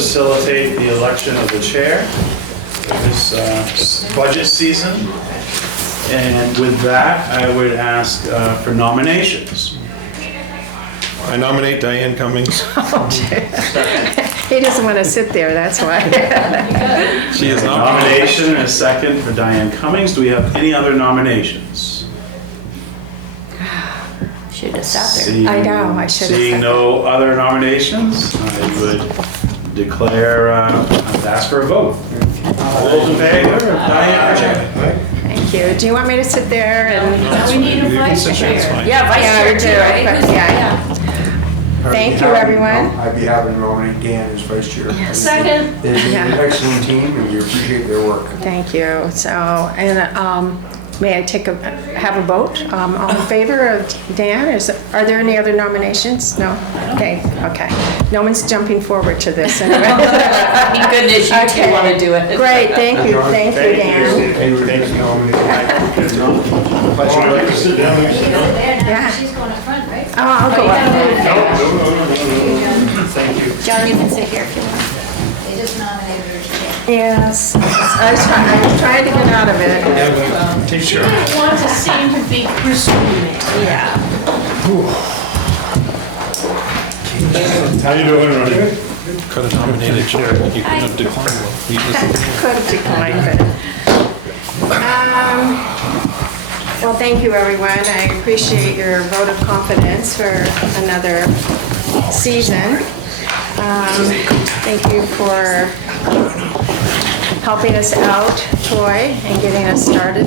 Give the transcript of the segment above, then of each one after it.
facilitate the election of the chair for this budget season. And with that, I would ask for nominations. I nominate Diane Cummings. He doesn't want to sit there, that's why. She is Nomination and a second for Diane Cummings. Do we have any other nominations? Should have sat there. Seeing- I know, I should have Seeing said no other nominations, I would declare, I'd ask for a vote. All those in favor of Diane for chair? Thank you. Do you want me to sit there and? We need a vice chair. fine. Yeah, vice Yeah, chair we too, do, right? but Who's- yeah. Thank you, everyone. I'd be happy to nominate Dan as vice chair. Second. They've been an Yeah. excellent team and we appreciate their work. Thank you. So, and may I have a vote? All in favor of Dan? Are there any other nominations? No? Okay. No one's jumping forward to this anyway. Thank goodness you two want to do it. Great, thank you, Dan. Thank you. Nominated. Sit down next to Yeah. She's going up front, right? Oh, I'll go up. Thank you. John, you can sit here if you want. They just nominated her as chair. Yes, I was trying to get out of it. Take care. Want to seem to be pursuing it. Yeah. How you doing, Ronnie? Could have nominated chair. You could have declined. You just- Could have declined it. Well, thank you, everyone. I appreciate your vote of confidence for another season. Thank you for helping us out, Troy, and getting us started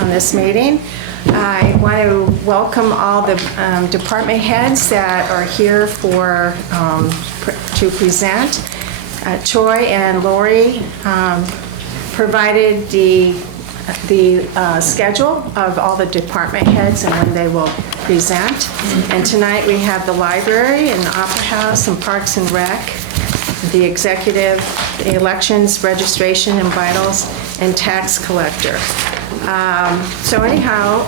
on this meeting. I want to welcome all the department heads that are here to present. Troy and Lori provided the schedule of all the department heads and when they will present. And tonight we have the library and the Opera House and Parks and Rec, the executive, the elections, registration and vitals, and tax collector. So anyhow,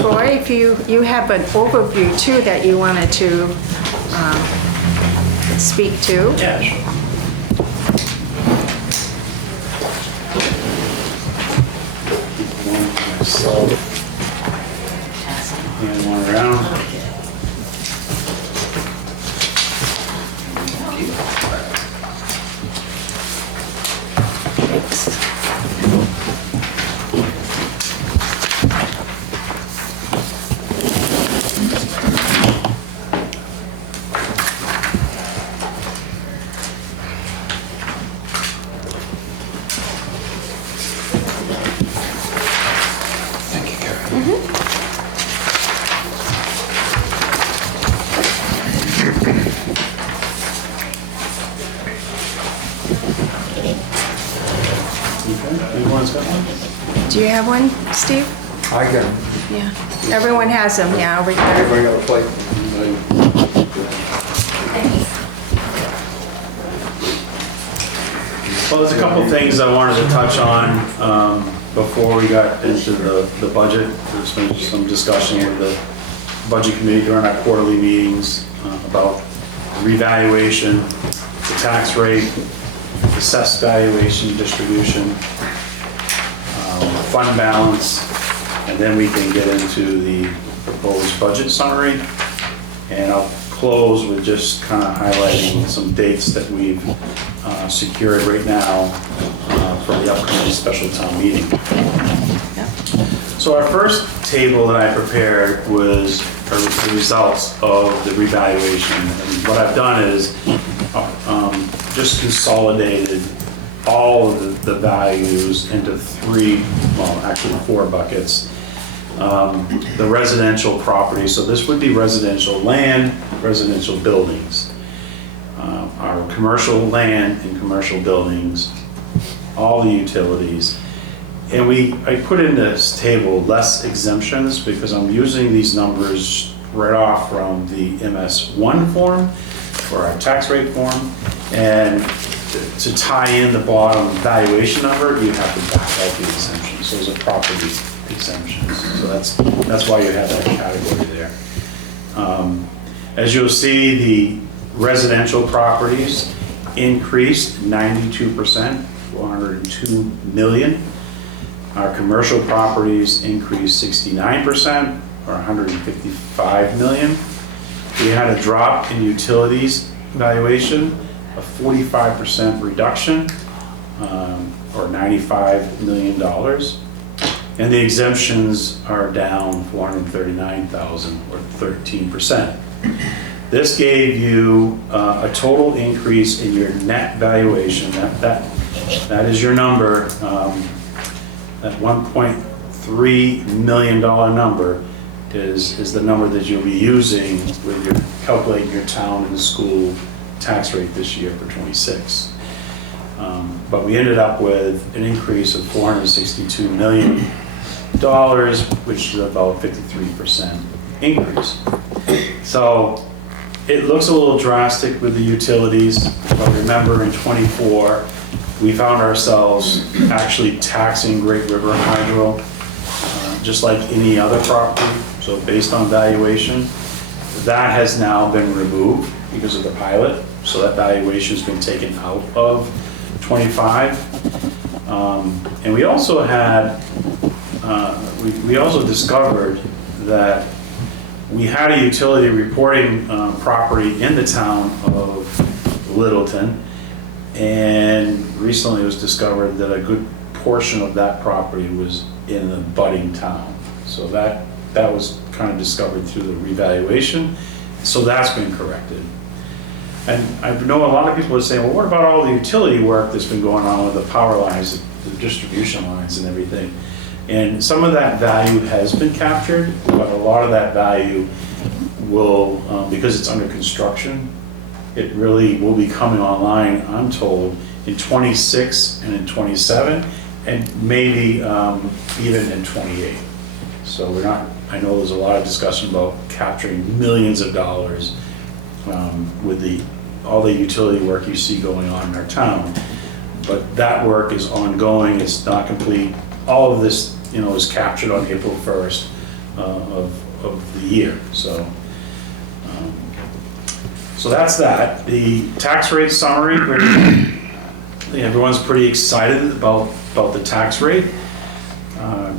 Troy, if you have an overview too that you wanted to speak to. Yeah, sure. So, hand one around. Thank you, Karen. Everyone's got one? Do you have one, Steve? I got him. Yeah. Everyone has them, yeah, over here. Everybody got a plate. Well, there's a couple things I wanted to touch on before we got into the budget. There's been some discussion with the budget committee during our quarterly meetings about revaluation, the tax rate, assessed valuation distribution, fund balance, and then we can get into the proposed budget summary. And I'll close with just kind of highlighting some dates that we've secured right now for the upcoming special town meeting. So our first table that I prepared was the results of the revaluation. And what I've done is just consolidated all of the values into actually four buckets. The residential property, so this would be residential land, residential buildings. Our commercial land and commercial buildings, all the utilities. And I put in this table less exemptions because I'm using these numbers right off from the MS1 form for our tax rate form. And to tie in the bottom valuation number, you have to back out the exemptions. So those are property exemptions. So that's why you have that category there. As you'll see, the residential properties increased 92%, 402 million. Our commercial properties increased 69%, or 155 million. We had a drop in utilities valuation, a 45% reduction, or $95 million. And the exemptions are down 439,000, or 13%. This gave you a total increase in your net valuation. That is your number. That $1.3 million number is the number that you'll be using when you're calculating your town and school tax rate this year for '26. But we ended up with an increase of $462 million, which is about 53% increase. So it looks a little drastic with the utilities, but remember in '24, we found ourselves actually taxing Great River Hydro, just like any other property. So based on valuation, that has now been removed because of the pilot. So that valuation's been taken out of '25. And we also had, we also discovered that we had a utility reporting property in the town of Littleton, and recently it was discovered that a good portion of that property was in the budding town. So that was kind of discovered through the revaluation. So that's been corrected. And I know a lot of people are saying, well, what about all the utility work that's been going on with the power lines, the distribution lines and everything? And some of that value has been captured, but a lot of that value will, because it's under construction, it really will be coming online, I'm told, in '26 and in '27, and maybe even in '28. So we're not, I know there's a lot of discussion about capturing millions of dollars with all the utility work you see going on in our town. But that work is ongoing, it's not complete. All of this, is captured on April 1st of the year. So that's that. The tax rate summary, I think everyone's pretty excited about the tax rate.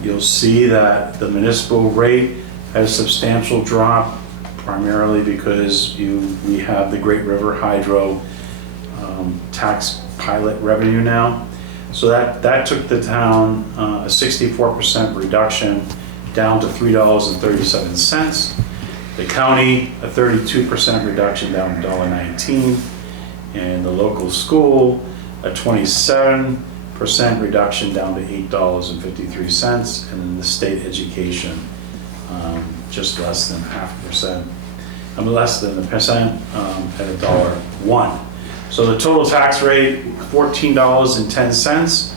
You'll see that the municipal rate has a substantial drop, primarily because we have the Great River Hydro tax pilot revenue now. So that took the town a 64% reduction down to $3.37. The county, a 32% reduction down to $1.19. And the local school, a 27% reduction down to $8.53. And then the state education, just less than 0.5%. Less than the percent at $1.01. So the total tax rate, $14.10,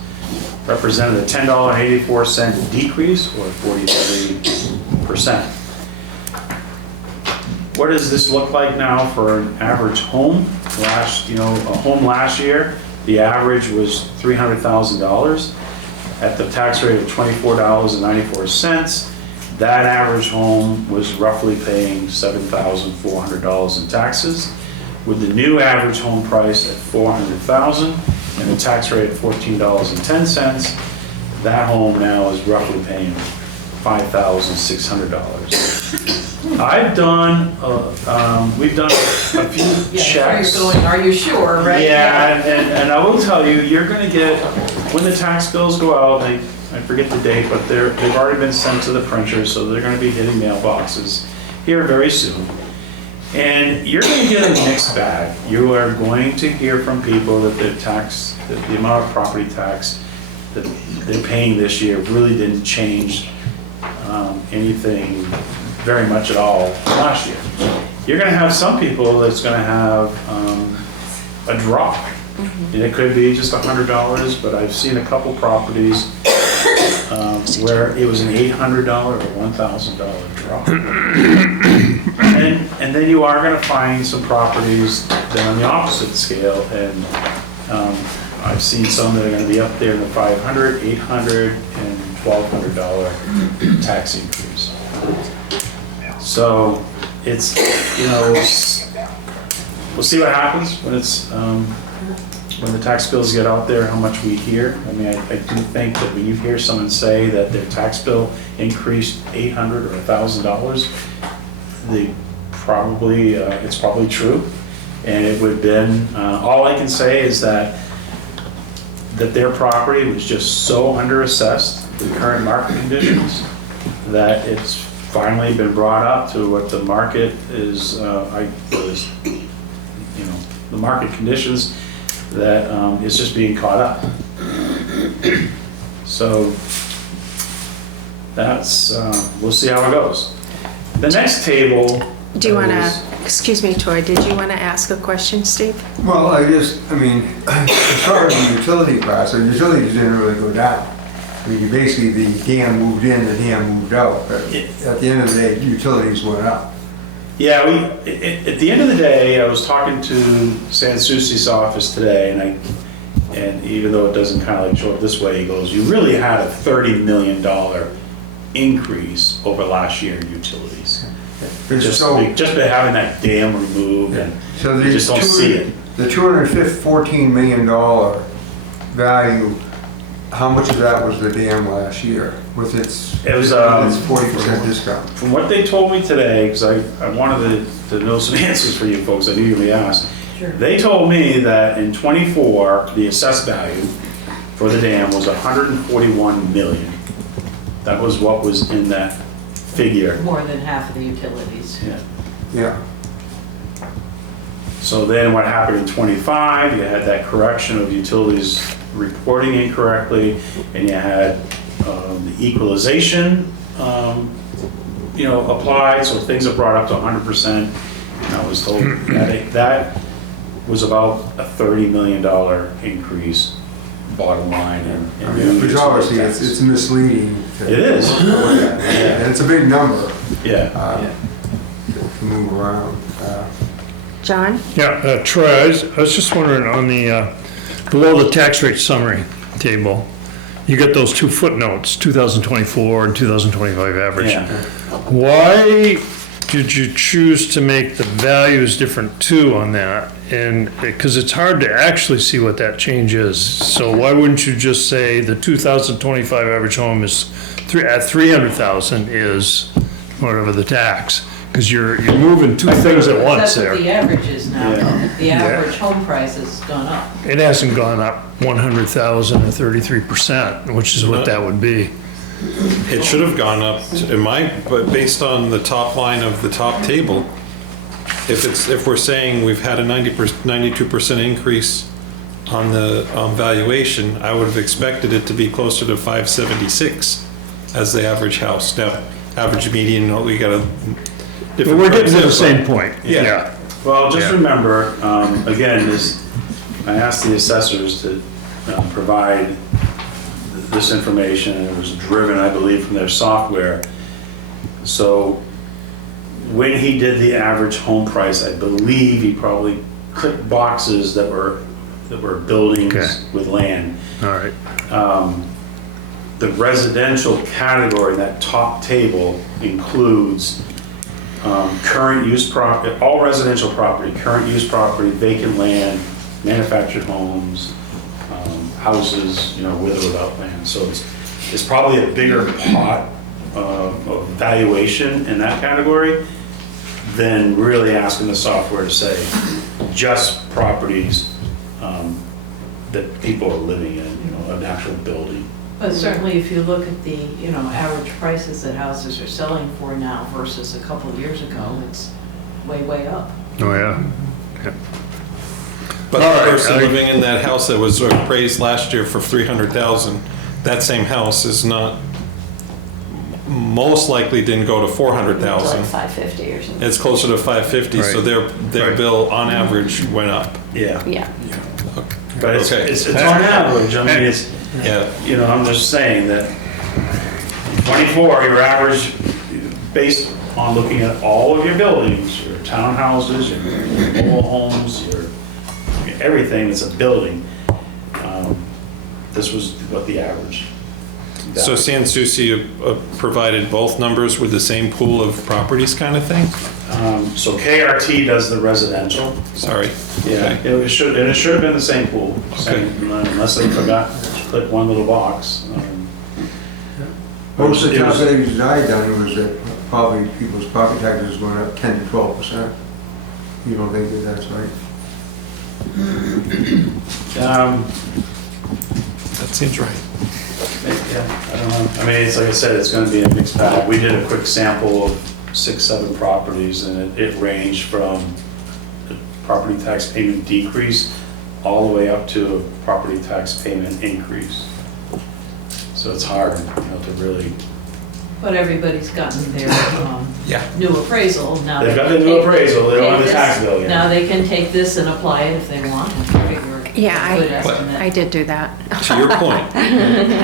represented a $10.84 decrease, or 43%. What does this look like now for an average home? A home last year, the average was $300,000 at the tax rate of $24.94. That average home was roughly paying $7,400 in taxes. With the new average home price at $400,000 and the tax rate at $14.10, that home now is roughly paying $5,600. I've done, we've done a few checks. Where you're going, are you sure, right? Yeah, and I will tell you, you're gonna get, when the tax bills go out, I forget the date, but they've already been sent to the printer, so they're gonna be hitting mailboxes here very soon. And you're going to get a mixed bag. You are going to hear from people that the amount of property tax that they're paying this year really didn't change anything very much at all last year. You're going to have some people that's going to have a drop. And it could be just $100, but I've seen a couple properties where it was an $800 or $1,000 drop. And then you are going to find some properties that are on the opposite scale, and I've seen some that are going to be up there in the $500, $800, and $1,200 tax increase. So it's, we'll see what happens when it's when the tax bills get out there, how much we hear. I mean, I do think that when you hear someone say that their tax bill increased $800 or $1,000, it's probably true. And it would have been, all I can say is that their property was just so underassessed, the current market conditions, that it's finally been brought up to what the market is, the market conditions, that it's just being caught up. So that's, we'll see how it goes. The next table. Do you want is- to, excuse me, Troy, did you want to ask a question, Steve? Well, as far as the utility costs, the utilities didn't really go down. I mean, basically, the dam moved in, the dam moved out, but at the end of the day, utilities went up. Yeah, at the end of the day, I was talking to Sansucci's office today, and even though it doesn't kind of like show up this way, he goes, you really had a $30 million increase over last year in utilities. Just by having that dam removed, and So you just don't see it. The $214 million value, how much of that was the dam last year with its It was, 40% discount? From what they told me today, because I wanted to know some answers for you folks, I knew you were going to ask. Sure. They told me that in '24, the assessed value for the dam was $141 million. That was what was in that figure. More than half of the utilities. Yeah. Yeah. So then what happened in '25, you had that correction of utilities reporting incorrectly, and you had the equalization, applied, so things are brought up to 100%. And I was told that was about a $30 million increase bottom line. Which obviously it's misleading. It is. And it's a big number Yeah. to move around. John? Yeah, Troy, I was just wondering on the, below the tax rate summary table, you got those two footnotes, 2024 and 2025 average. Yeah. Why did you choose to make the values different too on that? And, because it's hard to actually see what that change is. So why wouldn't you just say the 2025 average home is at 300,000 is whatever the tax? Because you're moving two things at once That's what there. the average is now. Yeah. The average home price has gone up. It hasn't gone up 100,000 or 33%, which is what that would be. It should have gone up, but based on the top line of the top table, if we're saying we've had a 92% increase on the valuation, I would have expected it to be closer to 576 as the average house. Now, average median, we got a But different. we're getting to the price same input. point. Yeah. Well, just Yeah. remember, again, I asked the assessors to provide this information, and it was driven, I believe, from their software. So when he did the average home price, I believe he probably clicked boxes that were buildings Okay. with land. All right. The residential category, that top table includes current use property, all residential property, current use property, vacant land, manufactured homes, houses, with or without land. So it's probably a bigger pot of valuation in that category than really asking the software to say just properties that people are living in, an actual building. But certainly if you look at the, average prices that houses are selling for now versus a couple of years ago, it's way, way up. Oh, yeah. But All the right, person living in that house that was appraised last year for 300,000, that same house is not, most likely didn't go to Like 400,000. 550 or something. It's closer to 550, so Right. their Right. bill on average went up. Yeah. Yeah. But it's Okay. on average, I mean, it's, Yeah. I'm just saying that 24, your average, based on looking at all of your buildings, your townhouses, your mobile homes, your everything that's a building, this was what the average. So San Souci provided both numbers with the same pool of properties kind of thing? So KRT does the residential. Sorry. Yeah, Okay. it should have been the same pool, unless they forgot to click one little box. Most of the It was- calculations I done was that probably people's property taxes went up 10 to 12%. You don't think that that's right? That seems right. Yeah, I don't know. I mean, it's like I said, it's gonna be a mixed bag. We did a quick sample of 6, 7 properties, and it ranged from the property tax payment decrease all the way up to a property tax payment increase. So it's hard, to really. But everybody's gotten their Yeah. new appraisal, now. They've they got can the new take appraisal, they don't have the this- tax bill yet. Now they can take this and apply it if they want and figure Yeah, a good I estimate. did do that. To your point,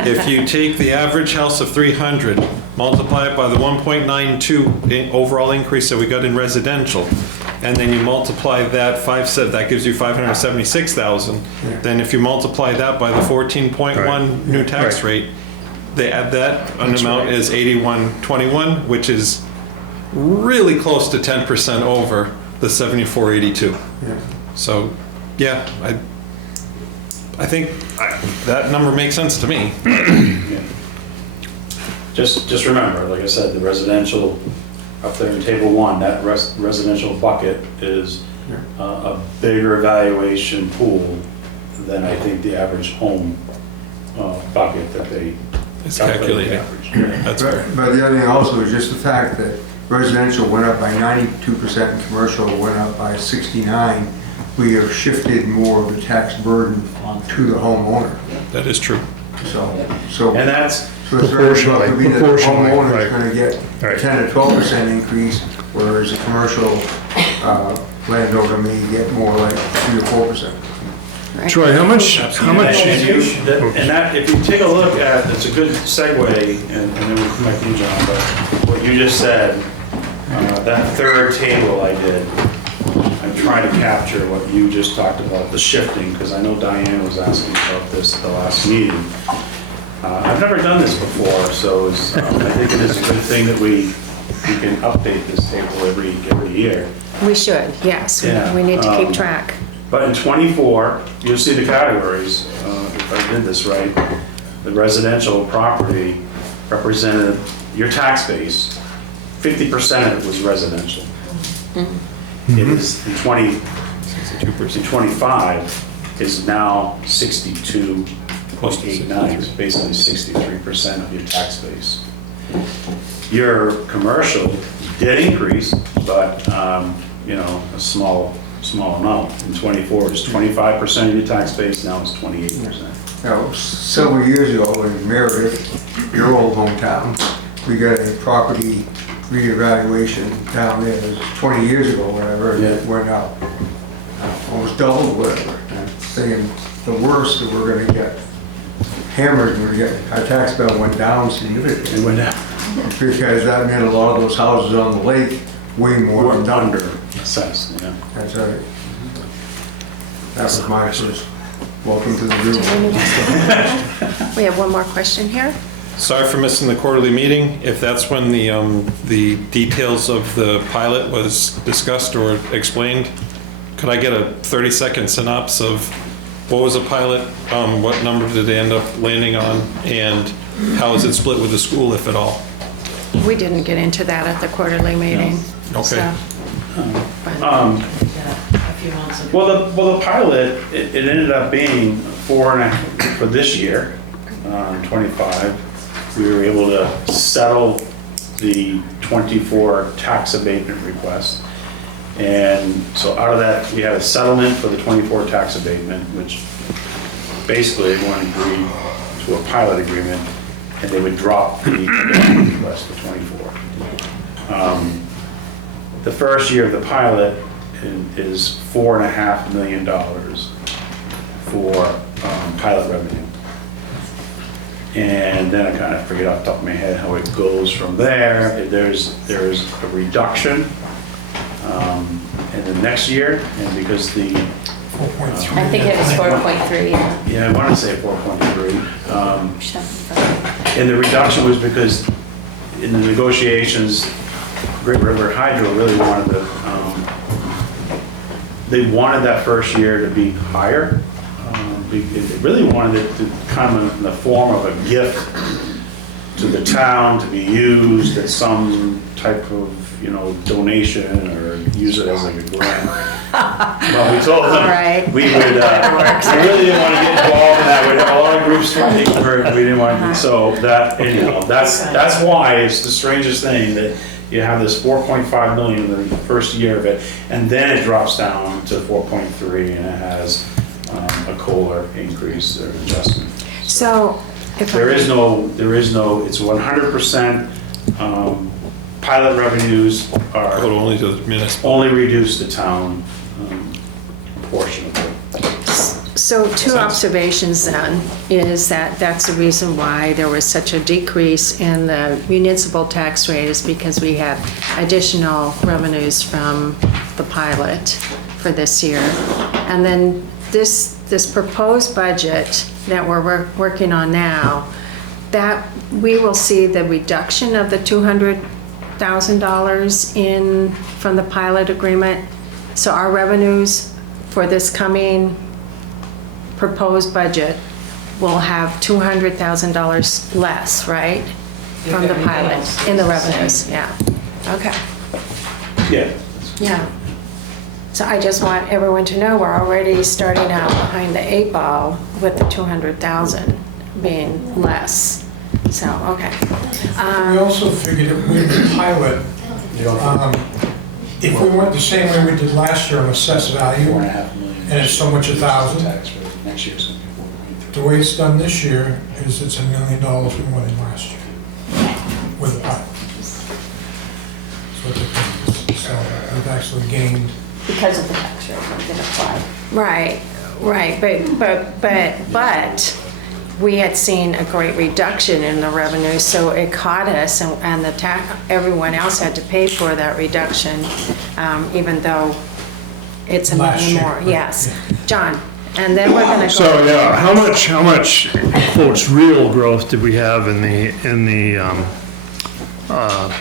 if you take the average house of 300, multiply it by the 1.92 overall increase that we got in residential, and then you multiply that, that gives you 576,000. Yeah. Then if you multiply that by the 14.1 new tax rate, they add that, an amount is 8121, which is really close to 10% over the 7482. Yeah. So, yeah, I think that number makes sense to me. Yeah. Just remember, like I said, the residential, up there in table 1, that residential bucket is a bigger valuation pool than I think the average home bucket that they It's calculate the calculated. average. That's fair. But the other thing also is just the fact that residential went up by 92% and commercial went up by 69. We have shifted more of the tax burden to the homeowner. That is true. So And that's, so it's very well to be that the Proportionally, homeowner right. is gonna get Right. 10 to 12% increase, whereas a commercial landowner may get more like 3 or 4%. Troy, how much, and that, if you take a look at, it's a good segue, and then we'll come back to you, John, but what you just said, that third table I did, I'm trying to capture what you just talked about, the shifting, because I know Diane was asking about this at the last meeting. I've never done this before, so I think it is a good thing that we can update this table every year. We should, yes. Yeah, We need to keep track. But in +24, you'll see the categories, if I did this right. The residential property represented your tax base, 50% of it was residential. It is, in 25, is now 62.89, it's basically 63% of your tax base. Your commercial did increase, but, a small amount. In '24, it was 25% of your tax base, now it's 28%. Now, several years ago in Meredith, your old hometown, we got a property reevaluation down there. It was 20 years ago, whatever, and it went up. Almost doubled, whatever. I'm thinking the worst that we're gonna get hammered, our tax bill went down significantly. It went down. Because that meant a lot of those houses on the lake, way more We're than double. under assessed, yeah. That's right. That was my first, welcome to the Do room. we need to skip a question? We have one more question here. Sorry for missing the quarterly meeting. If that's when the details of the pilot was discussed or explained, could I get a 30-second synopsis of what was a pilot, what number did they end up landing on, and how is it split with the school, if at all? We didn't get into that at the quarterly meeting. Okay. so, but- Yeah, a few months ago. Well, the pilot, it ended up being 4.5 for this year, 25. We were able to settle the 24 tax abatement request. And so out of that, we had a settlement for the 24 tax abatement, which basically everyone agreed to a pilot agreement, and they would drop the abatement request for 24. The first year of the pilot is $4.5 million for pilot revenue. And then I kind of forget off the top of my head how it goes from there. There's a reduction in the next year, and because the I think it was 4.3, yeah. yeah, I want to say 4.3. And the reduction was because in the negotiations, Great River Hydro really wanted they wanted that first year to be higher. They really wanted it to come in the form of a gift to the town to be used as some type of, donation or use it as like a grant. But we told them All right. we would, we really didn't want to get involved in that. We had a lot of groups fighting for it. We didn't want to, so that, that's why it's the strangest thing that you have this 4.5 million in the first year of it, and then it drops down to 4.3 and it has a COLA increase or adjustment. So if There is no, it's 100%, pilot revenues But are only to the municipal. only reduced to town portion of it. So two observations then, is that that's the reason why there was such a decrease in the municipal tax rate is because we had additional revenues from the pilot for this year. And then this proposed budget that we're working on now, that we will see the reduction of the $200,000 from the pilot agreement. So our revenues for this coming proposed budget will have $200,000 less, right? From the pilot, in the revenues, yeah. Okay, Yeah. yeah. So I just want everyone to know we're already starting out behind the 8 ball with the 200,000 being less. So, okay. We also figured that with the pilot, if we went the same way we did last year on assessed value, 4.5 million. and it's so much 1,000, Tax rate. Next year's gonna be 4.3. the way it's done this year is it's $1 million more than last year with the pilot. That's what the thing is. So we've actually gained. Because of the tax rate that applied. Right, but we had seen a great reduction in the revenue, so it caught us, and everyone else had to pay for that reduction, even though it's a Last million year, more. right, Yes, yeah. John, and then we're gonna go. So, yeah, how much, quotes, real growth did we have in the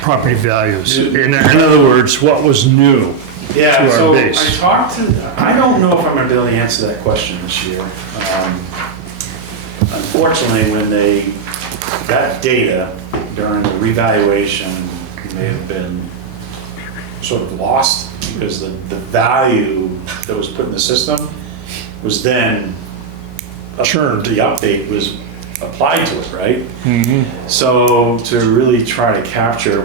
property values? In other words, what was new Yeah, to our so base? I don't know if I'm gonna be able to answer that question this year. Unfortunately, when that data during the revaluation may have been sort of lost because the value that was put in the system was then Churned. The update was applied to it, right? So to really try to capture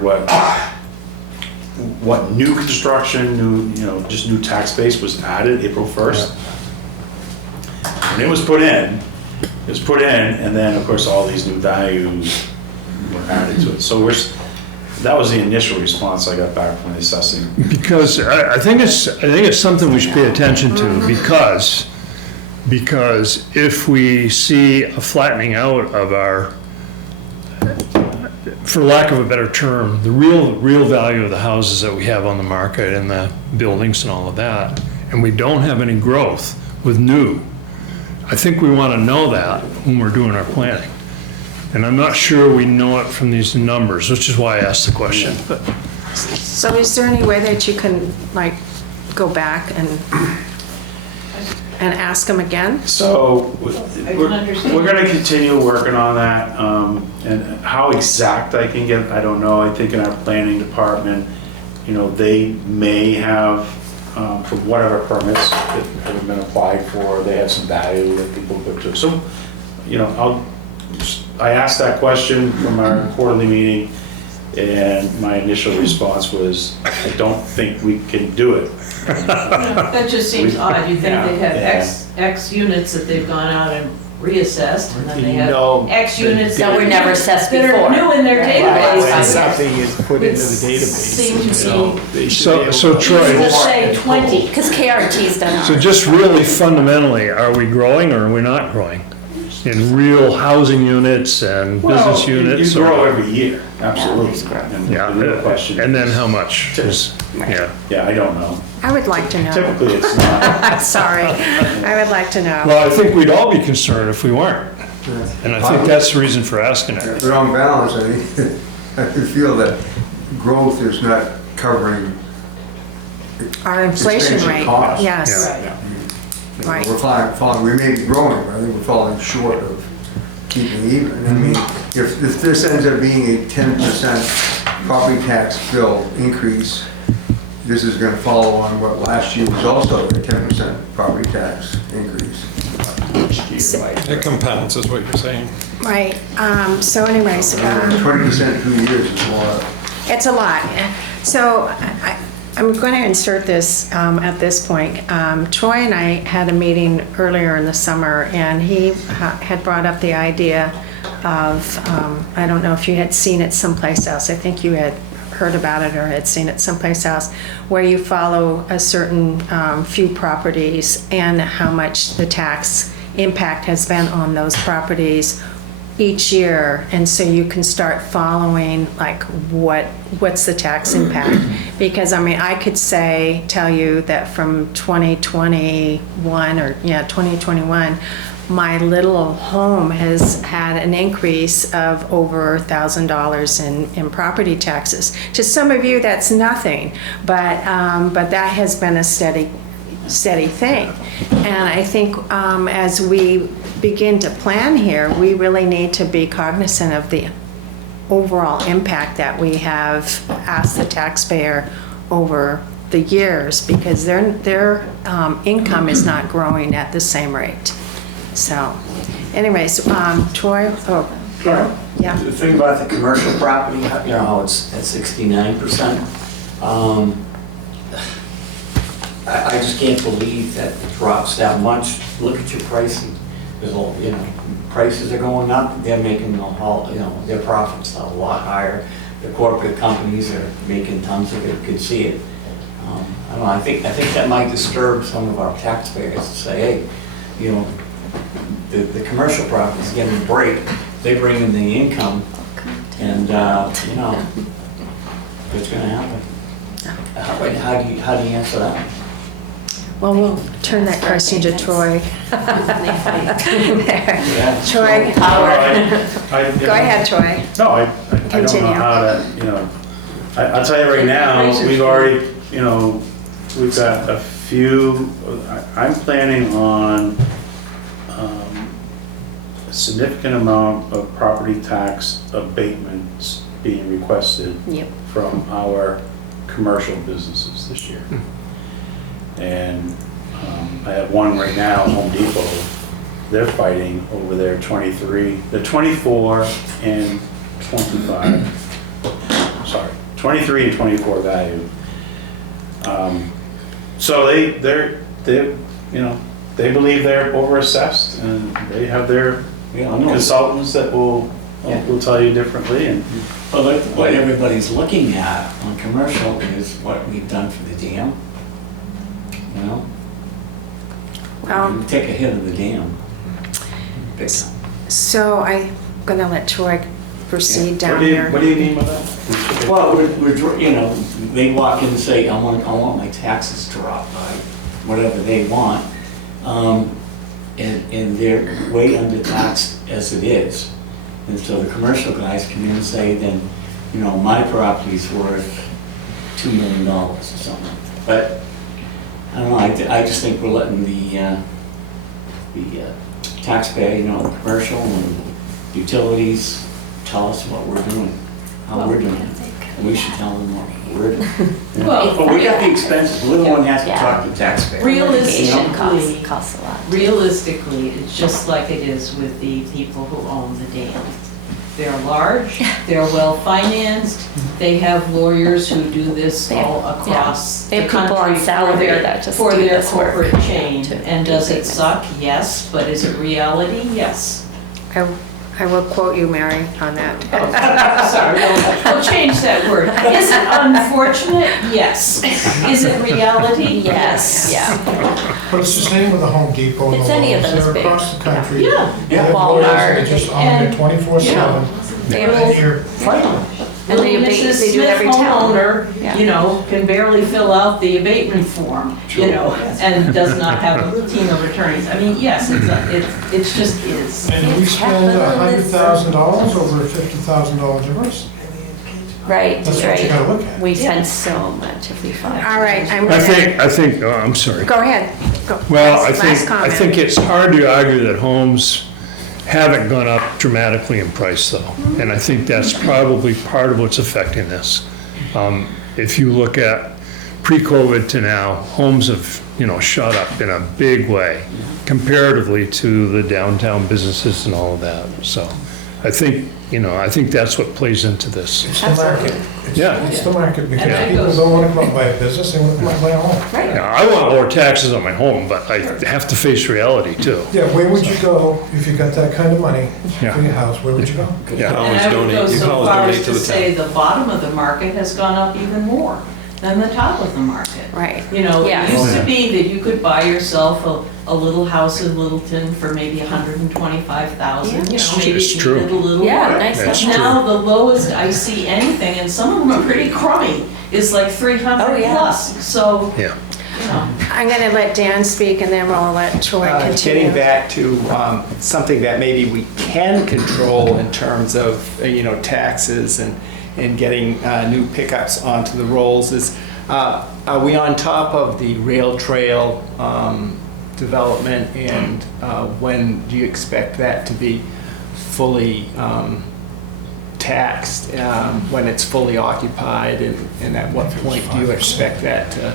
what new construction, just new tax base was added April 1st. And it was put in, and then, of course, all these new values were added to it. So that was the initial response I got back from the assessing. Because I think it's something we should pay attention to, because if we see a flattening out of our, for lack of a better term, the real value of the houses that we have on the market and the buildings and all of that, and we don't have any growth with new, I think we want to know that when we're doing our planning. And I'm not sure we know it from these numbers, which is why I asked the question. But So is there any way that you can, like, go back and ask them again? So I can understand. we're gonna continue working on that, and how exact I can get, I don't know. I think in our planning department, they may have, for whatever permits that have been applied for, they have some value that people put to. So, I asked that question from our quarterly meeting, and my initial response was, I don't think we can do it. That just seems odd. You'd think Yeah, they'd have yeah. X units that they've gone out and reassessed, and then they No, have X units That were never assessed that are before. new in their Right. database. When something is put into the Seem database, to be, they should be able So to- Troy, Just say 20, because KRT's done so ours. just really fundamentally, are we growing or are we not growing? In real housing units and business Well, units? You or- grow every year, absolutely. And Yeah, the real question and then is- how much is, yeah. Yeah, I don't know. I would like to know. Typically, it's not. I'm sorry, I would like to know. Well, I think we'd all be concerned if we weren't. And I think that's the reason for asking it. But on balance, I think, I feel that growth is not covering. Our inflation Expansion rate, costs. yes, Right. right. We're falling, we may be growing, but I think we're falling short of keeping even. I mean, if this ends up being a 10% property tax bill increase, this is gonna follow on what last year was also a 10% property tax increase. It compounds, is what you're saying. Right, so anyways, 20% in 2 years is a lot. it's a lot. So I'm going to insert this at this point. Troy and I had a meeting earlier in the summer, and he had brought up the idea of, I don't know if you had seen it someplace else. I think you had heard about it or had seen it someplace else, where you follow a certain few properties and how much the tax impact has been on those properties each year, and so you can start following like what's the tax impact. Because I mean, I could tell you that from 2021, my little home has had an increase of over $1,000 in property taxes. To some of you, that's nothing, but that has been a steady thing. And I think as we begin to plan here, we really need to be cognizant of the overall impact that we have asked the taxpayer over the years, because their income is not growing at the same rate. So anyways, Troy, yeah. The thing about the commercial property, you know, how it's at 69%. I just can't believe that it drops that much. Look at your pricing. There's a, you know, prices are going up. They're making the whole, you know, their profits are a lot higher. The corporate companies are making tons of it. You can see it. I don't know. I think that might disturb some of our taxpayers to say, hey, you know, the commercial property is getting a break. They bring in the income, and you know, what's going to happen? How do you answer that? Well, we'll turn that question to Troy. Troy, go ahead, Troy. No, I don't know Continue. how to, you know, I'll tell you right now, we've already, you know, we've got a few, I'm planning on a significant amount of property tax abatements being requested Yep. from our commercial businesses this year. And I have one right now, Home Depot, they're fighting over their 24 and 25, sorry, 23 and 24 value. So they're, you know, they believe they're overassessed, and they have their consultants that will tell you differently. And Well, what everybody's looking at on commercial is what we've done for the dam. You know? We take a hit of the dam. Big time. So I'm gonna let Troy proceed down what here. do you mean by that? Well, we're, you know, they walk in and say, I want my taxes dropped by whatever they want. And they're way under taxed as it is. And so the commercial guys come in and say, then, you know, my property's worth $2 million or something. But I don't know, I just think we're letting the taxpayer, you know, the commercial and utilities tell us what we're doing, how we're doing it. And we should tell them what we're doing. Well, But we got the expenses, we're the one that has to talk to the taxpayer. Litigation Realistically, costs a lot. realistically, it's just like it is with the people who own the dam. They're large, they're well-financed, they have lawyers who do this all across They the have people on country for salary their, that just for do their this work corporate chain. to And do does it things. suck? Yes, but is it reality? Yes. I will quote you, Mary, on that. Sorry, we'll change that word. Is it unfortunate? Yes. Is it reality? Yes, yeah. But it's the same with the Home Depot and It's the any of Lowe's. those They're big, across the country. Yeah. They have lawyers, Walmart, they're just on there and- 24/7. They And will you're fighting. And they little abate- Mrs. they do it Smith every town. homeowner, Yeah. you know, can barely fill out the abatement form, you know, and does not have a team of attorneys. I mean, yes, it's just is. And we spend $100,000 over a $50,000 difference. Right, That's what you gotta look at. We spend so much if we file. All right, I'm I gonna, think, oh, I'm sorry. go ahead. Go. Well, I Last think, comment. it's hard to argue that homes haven't gone up dramatically in price though. And I think that's probably part of what's affecting this. If you look at pre-COVID to now, homes have, shot up in a big way comparatively to the downtown businesses and all of that. So I think, I think that's what plays into this. It's the market. Yeah. It's the market, because that people goes- don't want to come out and buy a business, they want to come out and buy a home. Right. Now, I want lower taxes on my home, but I have to face reality too. Yeah, where would you go if you got that kind of money Yeah. for your house? Where would you go? You can Yeah. always And I would go donate, you can so always far donate as to to the say town. the bottom of the market has gone up even more than the top of the market. Right. You know, it Yes. used to be that you could buy yourself a little house in Littleton for maybe $125,000, you know, maybe It's if true. you did a little Yeah, work. nice That's house. true. Now, the lowest I see anything, and some of them are pretty crummy, is like Oh, 300 yeah. plus, so, Yeah. you know. I'm gonna let Dan speak and then we'll let Troy continue. Getting back to something that maybe we can control in terms of, taxes and getting new pickups onto the rolls is, are we on top of the rail trail development, and when do you expect that to be fully taxed, when it's fully occupied, and at what point do you expect that to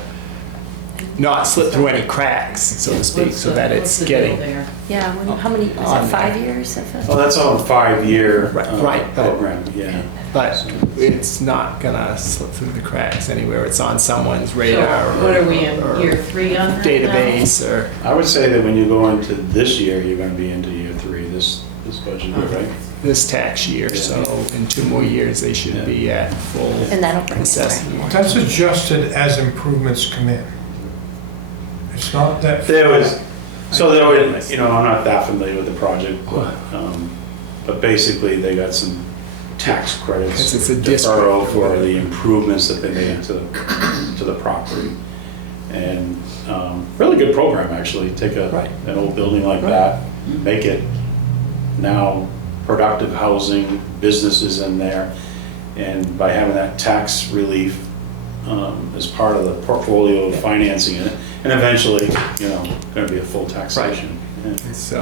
not slip through any cracks, so to speak, What's so the- that what's it's the deal getting, there? Yeah, how many, is On it 5 years of Well, that's all a 5-year Right, but- program, yeah. but it's not gonna slip through the cracks anywhere, it's on someone's So radar. what are we in, or year 3 on that now? database, or, I would say that when you go into this year, you're gonna be into year 3, this budget year, right? this tax year, so in 2 more years, they should be at full And that'll bring it assessment. That's adjusted as improvements come in. It's not that. There was, I'm not that familiar with the project, but basically they got some tax credits Because it's a to district. borough for the improvements that they made to the property. And really good program, actually. Take Right. an old building like that, make it now productive housing, businesses in there. And by having that tax relief as part of the portfolio of financing it, and eventually, going to be a full taxation. Yeah. So,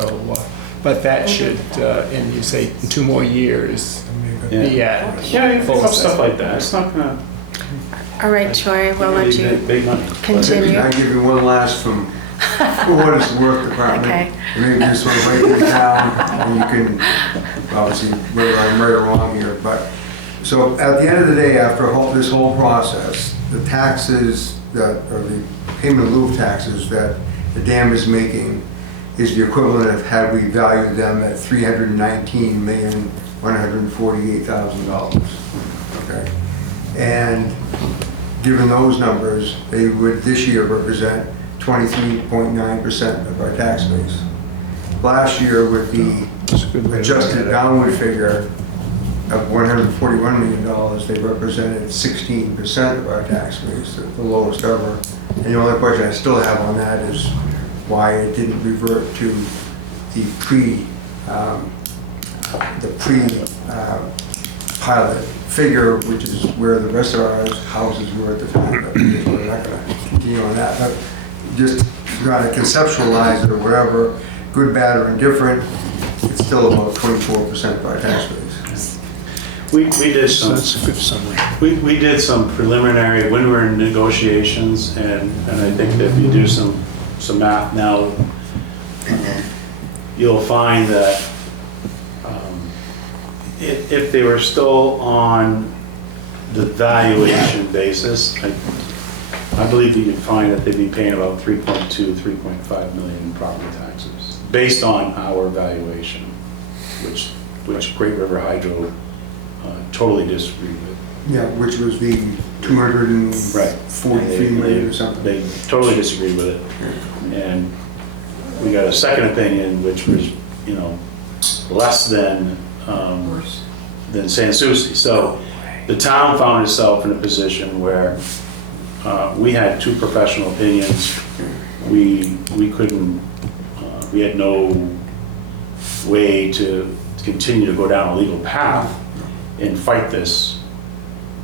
but that should, and you say in 2 more years, be at Yeah, you full pick up stuff assessment. like that. It's not gonna All right, Troy, we'll let be you big money. continue. Can I give you one last for what it's worth department? Okay. And maybe just sort of break it down, and you can, obviously, whether I'm right or wrong here, but, so at the end of the day, after this whole process, the taxes or the payment in lieu of taxes that the dam is making is the equivalent of had we valued them at $319,148,000. Okay? And given those numbers, they would this year represent 23.9% of our tax base. Last year, with the adjusted downward figure of $141 million, they represented 16% of our tax base, the lowest ever. And the only question I still have on that is why it didn't revert to the pilot figure, which is where the rest of our houses were at the time. But we're not going to continue on that. But just trying to conceptualize it or whatever, good, bad, or indifferent, it's still about 24% of our tax base. We did some, That's a good summary. we did some preliminary, when we were in negotiations, and I think that if you do some math now, you'll find that if they were still on the valuation basis, I believe you could find that they'd be paying about 3.2, 3.5 million in property taxes, based on our valuation, which Great River Hydro totally disagreed with. Yeah, which was the 243 million or something. They totally disagreed with it. And we got a second opinion, which was, less than Sans Souci. So the town found itself in a position where we had two professional opinions. We couldn't, we had no way to continue to go down a legal path and fight this.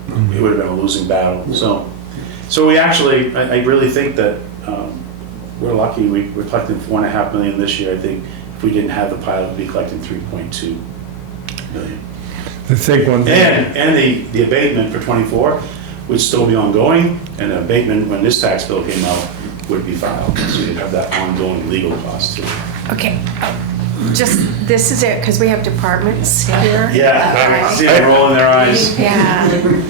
It would have been a losing battle. So we actually, I really think that we're lucky. We're collecting $4.5 million this year. I think if we didn't have the pilot, we'd be collecting $3.2 million. I think one thing. And the abatement for '24 would still be ongoing, and the abatement, when this tax bill came out, would be filed. So you'd have that ongoing legal cost too. Okay, just, this is it, because we have departments here. Yeah, I see them rolling their eyes. Yeah.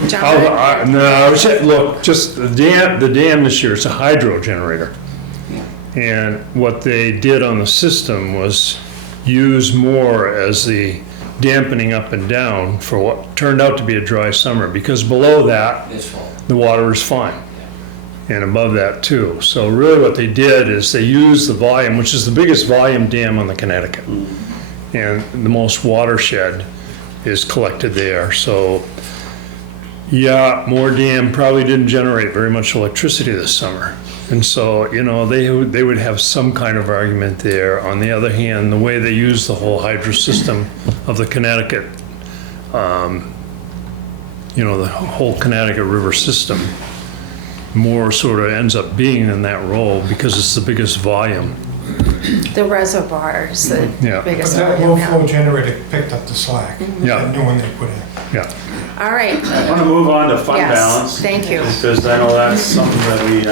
John? No, look, just the dam this year, it's a hydro generator. And what they did on the system was use more as the dampening up and down for what turned out to be a dry summer, because below that, the water is fine. And above that too. So really what they did is they used the volume, which is the biggest volume dam on the Connecticut. And the most watershed is collected there. So yeah, more dam probably didn't generate very much electricity this summer. And so, you know, they would have some kind of argument there. On the other hand, the way they use the whole hydro system of the Connecticut, you know, the whole Connecticut River system, more sort of ends up being in that role because it's the biggest volume. The reservoirs, the Yeah. But biggest that volume. low flow generator picked up the slack, Yeah. that new one they put in. Yeah. All right, I want to move on to fund Yes, balance. thank you. Because I know that's something that we,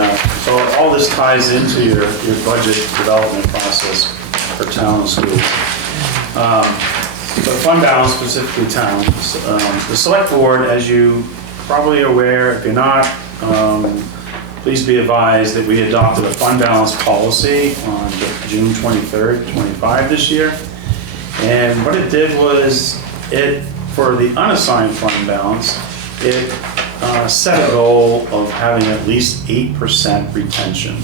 so all this ties into your budget development process for town and schools. But fund balance, specifically towns, the select board, as you probably are aware, if you're not, please be advised that we adopted a fund balance policy on June 23rd, 25 this year. And what it did was, for the unassigned fund balance, it set a goal of having at least 8% retention.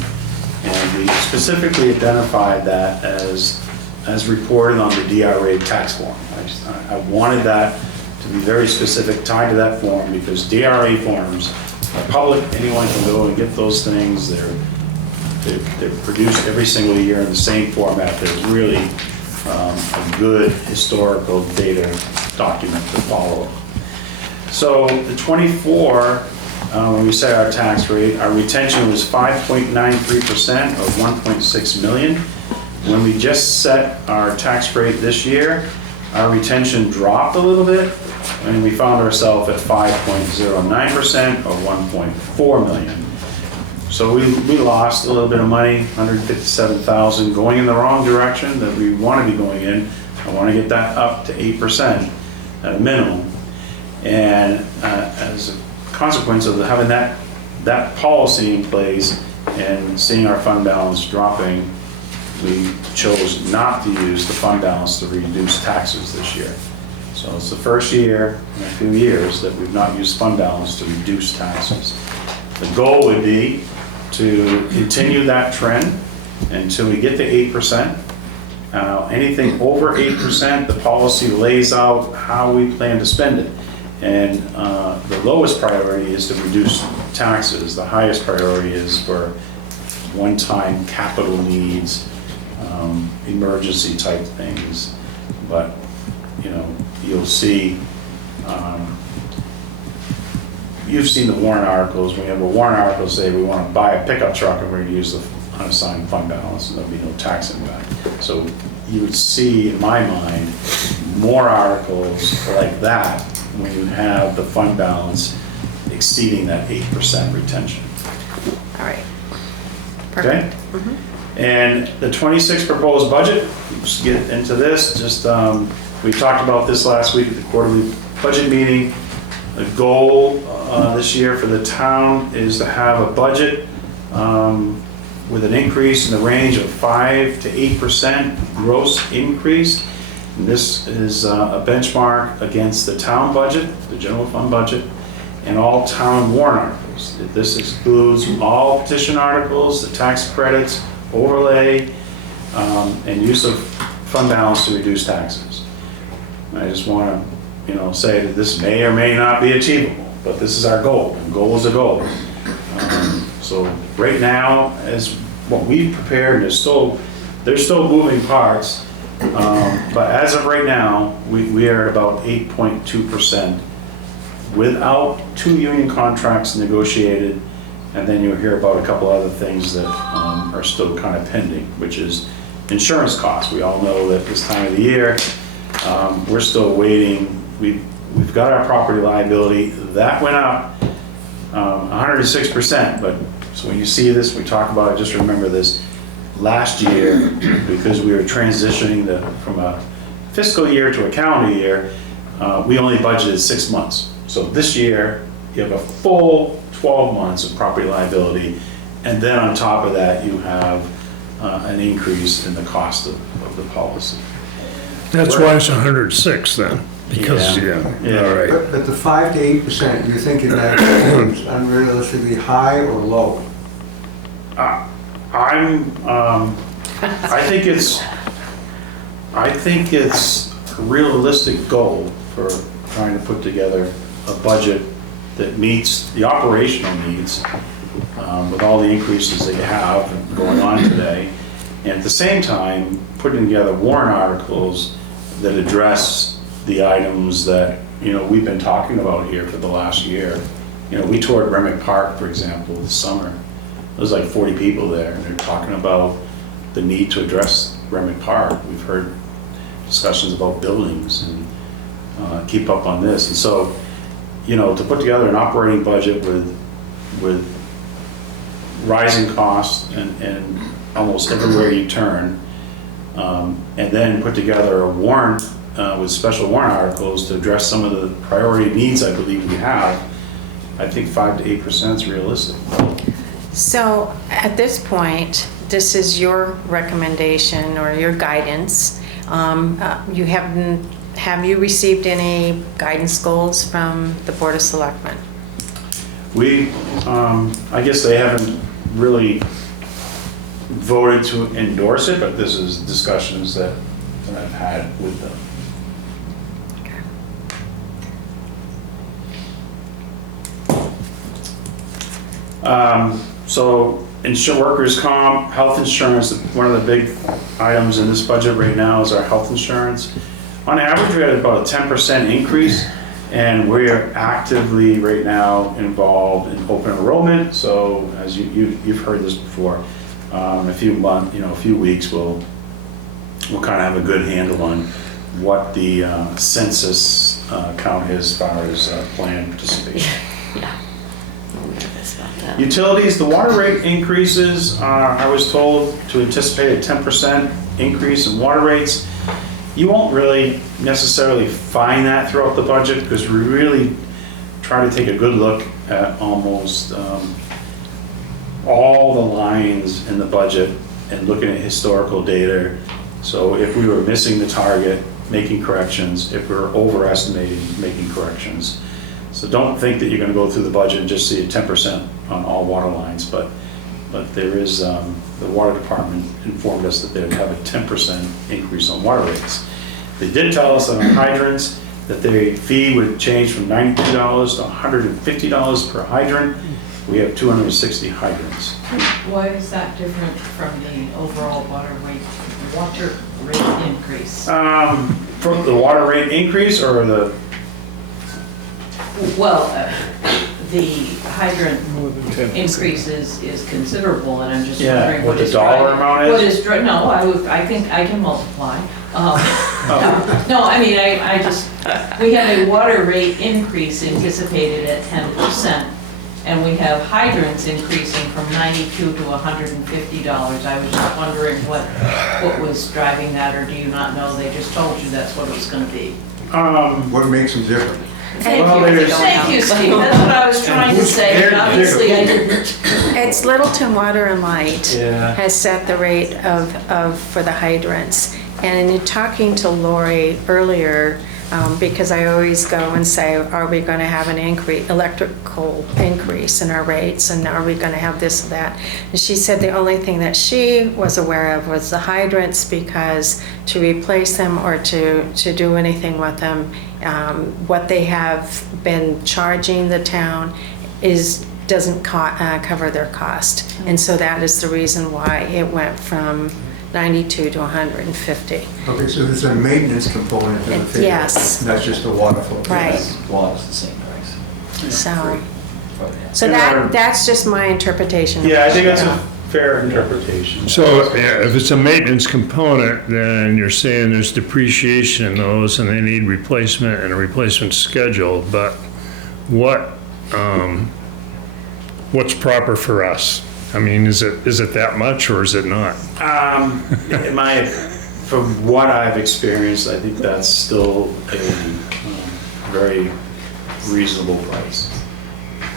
And we specifically identified that as reported on the DRA tax form. I wanted that to be very specific, tied to that form, because DRA forms are public, anyone can go and get those things. They're produced every single year in the same format. They're really a good historical data document to follow. So the 24, when we set our tax rate, our retention was 5.93% of 1.6 million. When we just set our tax rate this year, our retention dropped a little bit, and we found ourselves at 5.09% of 1.4 million. So we lost a little bit of money, $157,000, going in the wrong direction that we want to be going in. I want to get that up to 8% at a minimum. And as a consequence of having that policy in place and seeing our fund balance dropping, we chose not to use the fund balance to reduce taxes this year. So it's the first year in a few years that we've not used fund balance to reduce taxes. The goal would be to continue that trend until we get to 8%. Anything over 8%, the policy lays out how we plan to spend it. And the lowest priority is to reduce taxes. The highest priority is for one-time capital needs, emergency type things. But, you know, you'll see, you've seen the warrant articles. We have a warrant article say we want to buy a pickup truck and we're going to use the unassigned fund balance and there'll be no tax impact. So you would see, in my mind, more articles like that when you have the fund balance exceeding that 8% retention. all right. Okay? Perfect. And the 26 proposed budget, let's get into this. Just, we talked about this last week at the quarterly budget meeting. The goal this year for the town is to have a budget with an increase in the range of 5 to 8% gross increase. And this is a benchmark against the town budget, the general fund budget, and all town warrant articles. This excludes all petition articles, the tax credits, overlay, and use of fund balance to reduce taxes. I just want to, say that this may or may not be achievable, but this is our goal, and goal is a goal. So right now, as what we prepared, there's still moving parts, but as of right now, we are at about 8.2% without 2 union contracts negotiated, and then you'll hear about a couple other things that are still kind of pending, which is insurance costs. We all know that this time of the year, we're still waiting. We've got our property liability, that went up 106%, but so when you see this, we talk about it, just remember this. Last year, because we were transitioning from a fiscal year to a calendar year, we only budgeted 6 months. So this year, you have a full 12 months of property liability, and then on top of that, you have an increase in the cost of the policy. That's why it's 106 then, because, Yeah. all right. But the 5 to 8%, you're thinking that seems unrealistically high or low? I think it's a realistic goal for trying to put together a budget that meets the operational needs with all the increases that you have going on today. And at the same time, putting together warrant articles that address the items that, we've been talking about here for the last year. We toured Remick Park, for example, this summer. There's like 40 people there, and they're talking about the need to address Remick Park. We've heard discussions about buildings and keep up on this. And so, to put together an operating budget with rising costs and almost everywhere you turn, and then put together a warrant with special warrant articles to address some of the priority needs I believe we have, I think 5 to 8% is realistic. So at this point, this is your recommendation or your guidance. Have you received any guidance goals from the Board of Selectmen? I guess they haven't really voted to endorse it, but this is discussions that I've had with them. So workers' comp, health insurance, one of the big items in this budget right now is our health insurance. On average, we had about a 10% increase, and we're actively right now involved in open enrollment. So as you've heard this before, a few weeks, we'll kind of have a good handle on what the census count is as far as plan participation. Yeah. I'm nervous about that. Utilities, the water rate increases, I was told to anticipate a 10% increase in water rates. You won't really necessarily find that throughout the budget because we really try to take a good look at almost all the lines in the budget and looking at historical data. So if we were missing the target, making corrections. If we're overestimating, making corrections. So don't think that you're going to go through the budget and just see a 10% on all water lines, but there is, the water department informed us that they would have a 10% increase on water rates. They did tell us that on hydrants, that their fee would change from $92 to $150 per hydrant. We have 260 hydrants. Why is that different from the overall water rate increase? From the water rate increase or the? Well, the hydrant increase is considerable, and I'm just wondering what what the is dollar driving. amount is? What is, no, I can multiply. No, I mean, I just, we have a water rate increase anticipated at 10%, and we have hydrants increasing from $92 to $150. I was just wondering what was driving that, or do you not know? They just told you that's what it was gonna be. What makes them different? Thank you, Steve. That's what I was trying to say, and obviously I didn't. It's Littleton Water and Light Yeah. has set the rate for the hydrants. And in talking to Lori earlier, because I always go and say, are we going to have an electrical increase in our rates, and are we going to have this or that? And she said the only thing that she was aware of was the hydrants, because to replace them or to do anything with them, What they have been charging the town doesn't cover their cost. And so that is the reason why it went from 92 to 150. Okay, so there's a maintenance component to the fee. Yes. Not just a water flow. Right. Water's the same price. So that's just my interpretation. Yeah, I think that's a fair interpretation. So, yeah, if it's a maintenance component, then you're saying there's depreciation in those and they need replacement and a replacement schedule, but what's proper for us? I mean, is it that much or is it not? From what I've experienced, I think that's still a very reasonable price.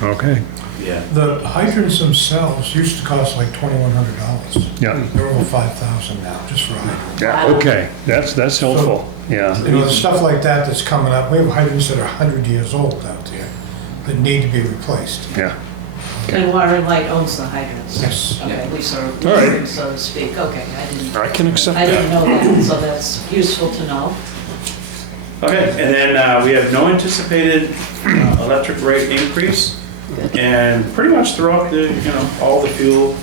Okay, Yeah. The hydrants themselves used to cost like $2,100. yeah, They're over 5,000 now, just for a hydrant. yeah, okay, that's helpful, yeah. You know, stuff like that that's coming up, we have hydrants that are 100 years old out there that need to be replaced. Yeah, And Water and Light owns the hydrants? Yes. Okay, we sort of, All right. so to speak, okay, I can accept I didn't that. know that, so that's useful to know. Okay, and then we have no anticipated electric rate increase. And pretty much throughout all the fuel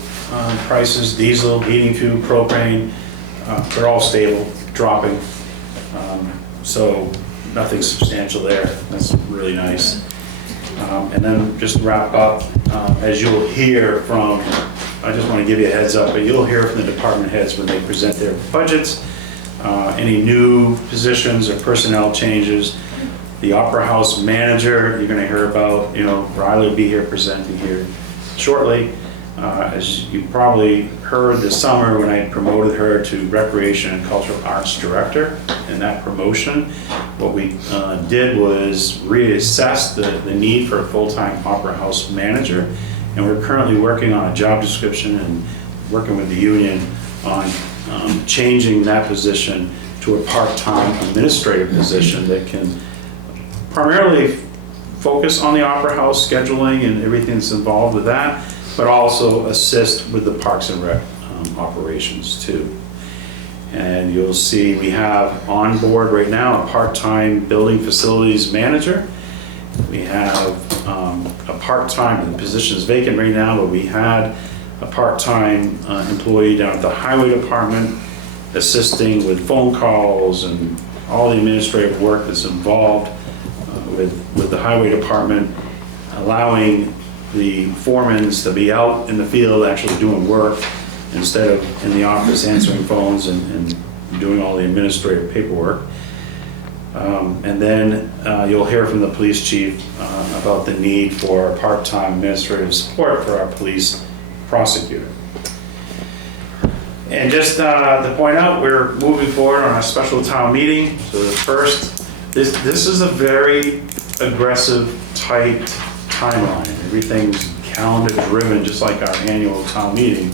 prices, diesel, heating fuel, propane, they're all stable, dropping. So nothing substantial there. That's really nice. And then just to wrap up, as you'll hear from, I just want to give you a heads up, but you'll hear from the department heads when they present their budgets, any new positions or personnel changes. The Opera House manager, you're gonna hear about, Riley will be here presenting here shortly. As you probably heard this summer when I promoted her to Recreation and Cultural Arts Director. In that promotion, what we did was reassess the need for a full-time Opera House manager. And we're currently working on a job description and working with the union on changing that position to a part-time administrative position that can primarily focus on the Opera House scheduling and everything that's involved with that, but also assist with the Parks and Rec operations too. And you'll see we have on board right now a part-time building facilities manager. We have a part-time, the position is vacant right now, but we had a part-time employee down at the highway department assisting with phone calls and all the administrative work that's involved with the highway department, allowing the foremans to be out in the field actually doing work instead of in the office answering phones and doing all the administrative paperwork. And then you'll hear from the police chief about the need for part-time administrative support for our police prosecutor. And just to point out, we're moving forward on a special town meeting. So the first, this is a very aggressive, tight timeline. Everything's calendar driven, just like our annual town meeting.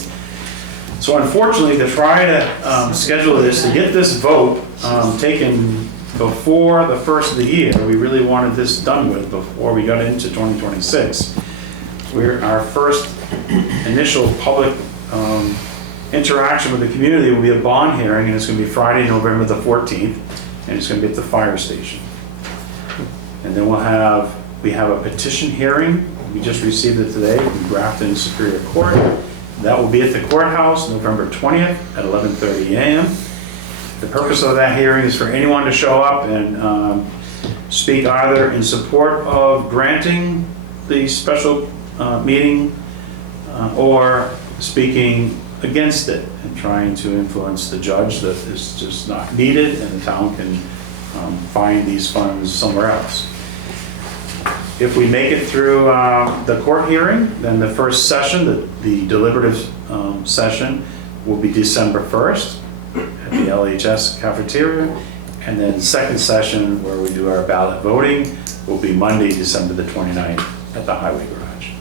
So unfortunately, to try to schedule this, to get this vote taken before the first of the year, we really wanted this done with before we got into 2026. Our first initial public interaction with the community will be a bond hearing, and it's going to be Friday, November the 14th, and it's going to be at the fire station. And then we have a petition hearing. We just received it today from Grafton Superior Court. That will be at the courthouse, November 20th at 11:30 a.m. The purpose of that hearing is for anyone to show up and speak either in support of granting the special meeting or speaking against it and trying to influence the judge that it's just not needed and the town can find these funds somewhere else. If we make it through the court hearing, then the first session, the deliberative session, will be December 1st at the LHS cafeteria. And then second session, where we do our ballot voting, will be Monday, December the 29th at the highway garage.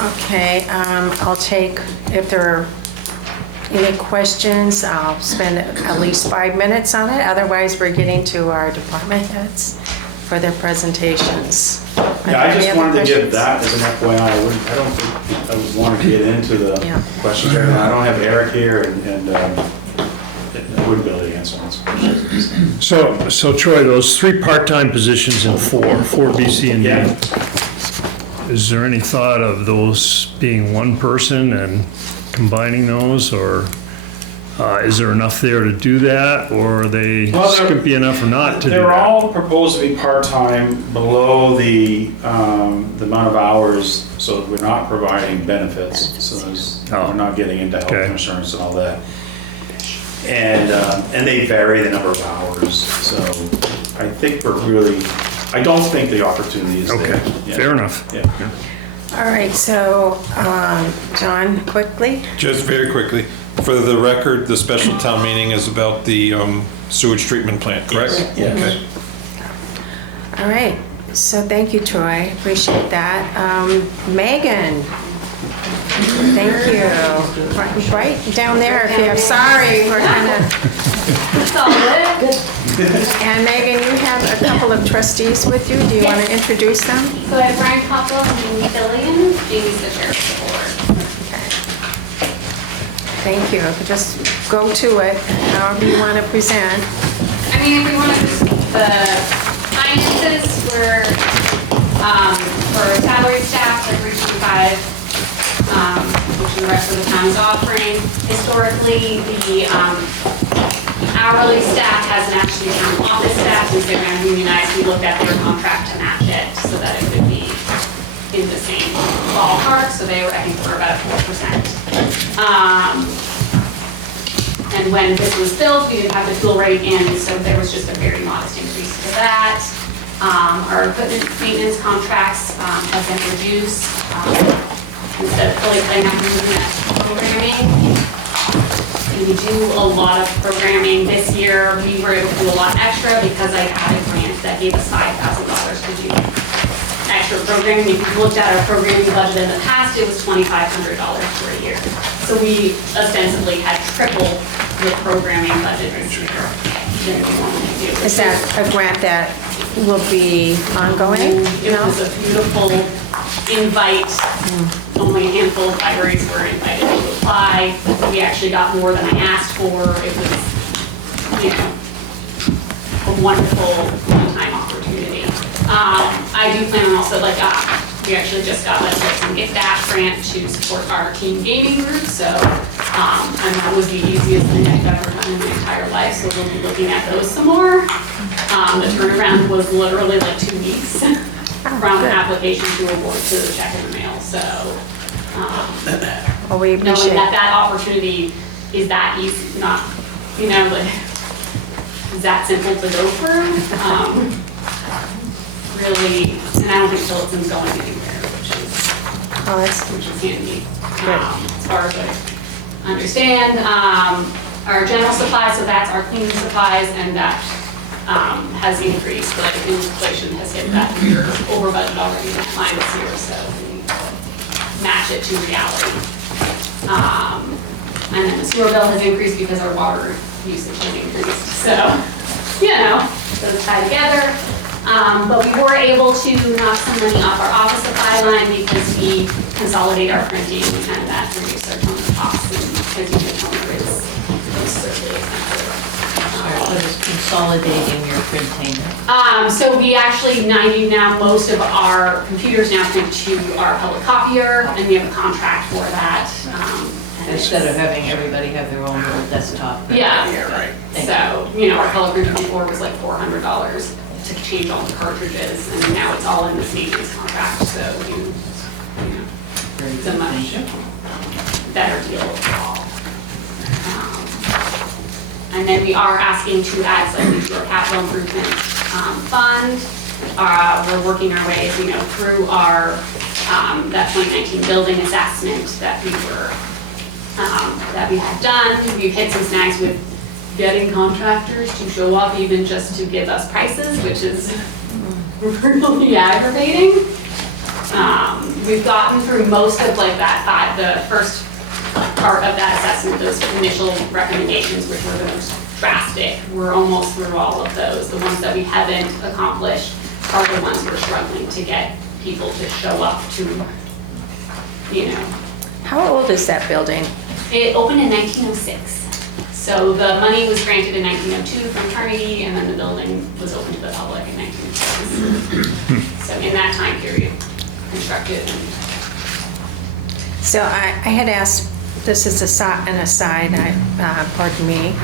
Okay, I'll take, if there are any questions, I'll spend at least 5 minutes on it. Otherwise, we're getting to our department heads for their presentations. Yeah, I just wanted to give that as an FYI. I don't think I would want to get into the Yeah. questions. I don't have Eric here, and I wouldn't be able to answer those questions. So Troy, those 3 part-time positions and 4 BC and D. Yeah. Is there any thought of those being one person and combining those, or is there enough there to do that, or are they Well, they're- skimpy enough or not to do They're that? all proposed to be part-time below the amount of hours, so that we're not providing benefits. So we're not getting into health Okay. insurance and all that. And they vary the number of hours, so I think I don't think the opportunity is there. Okay, Yeah. fair enough. Yeah. All right, so, John, quickly? Just very quickly, for the record, the special town meeting is about the sewage treatment plant, correct? Yes. Okay. All right, so thank you, Troy, appreciate that. Megan? Thank you. Right down there, if you have, sorry, we're kind of, It's all good. and Megan, you have a couple of trustees with you, do you want to introduce them? So I have Brian Copwell and Amy Fillion. Amy's the chair of the board. Thank you, just go to it, however you want to present. I mean, if we want to, the finances were, for salary staff, like 325, which the rest of the town is offering. Historically, the hourly staff hasn't actually town office staff, since they're going to unionize. We looked at their contract to match it so that it would be in the same ballpark. So they were, I think, for about 4%. And when this was built, we didn't have the fuel rate in, so there was just a very modest increase to that. Our equipment maintenance contracts have been reduced. Instead of fully playing out programming. And we do a lot of programming. This year, we were able to do a lot extra because I had a grant that gave us $5,000 to do extra programming. If you looked at our programming budget in the past, it was $2,500 for a year. So we ostensibly had tripled the programming budget this year than we normally do. Is that a grant that will be ongoing? It was a beautiful invite. Only a handful of libraries were invited to apply. We actually got more than I asked for. It was, a wonderful one-time opportunity. I do plan on also, we actually just got some gift app grant to support our team gaming group. So, and that was the easiest thing I've ever done in my entire life. So we'll be looking at those some more. The turnaround was literally 2 weeks from application to award to the check in the mail. So, Well, we knowing appreciate that opportunity is that easy, not, is that simple to go through. Really, and I don't think Littleton's going anywhere, which is handy. As far as I understand, our general supplies, so that's our cleaning supplies, and that has increased, but inflation has hit that year over budget already in that line this year, so we match it to reality. And then the sewer bill has increased because our water usage has increased. So, those tie together. But we were able to knock some money off our office supply line because we consolidate our printing and that reduced our toner costs. And as you know, toner is certainly expensive. What is consolidating your printing? So we actually, most of our computers now print to our public copier, and we have a contract for that. And Instead of having everybody have their own little desktop. Yeah. Right. So, our color printer before was like $400 to change all the cartridges, and now it's all in this maintenance contract, so it's a much better deal overall. And then we are asking to add slightly to our capital improvement fund. We're working our way, through our, that 2019 building assessment that we had done. We've hit some snags with getting contractors to show up even just to give us prices, which is really aggravating. We've gotten through most of the first part of that assessment, those initial recommendations, which were the most drastic. We're almost through all of those. The ones that we haven't accomplished are the ones we're struggling to get people to show up to, How old is that building? It opened in 1906. So the money was granted in 1902 from Carnegie, and then the building was opened to the public in 1906. So in that time period, constructed. So I had asked, this is an aside, pardon me.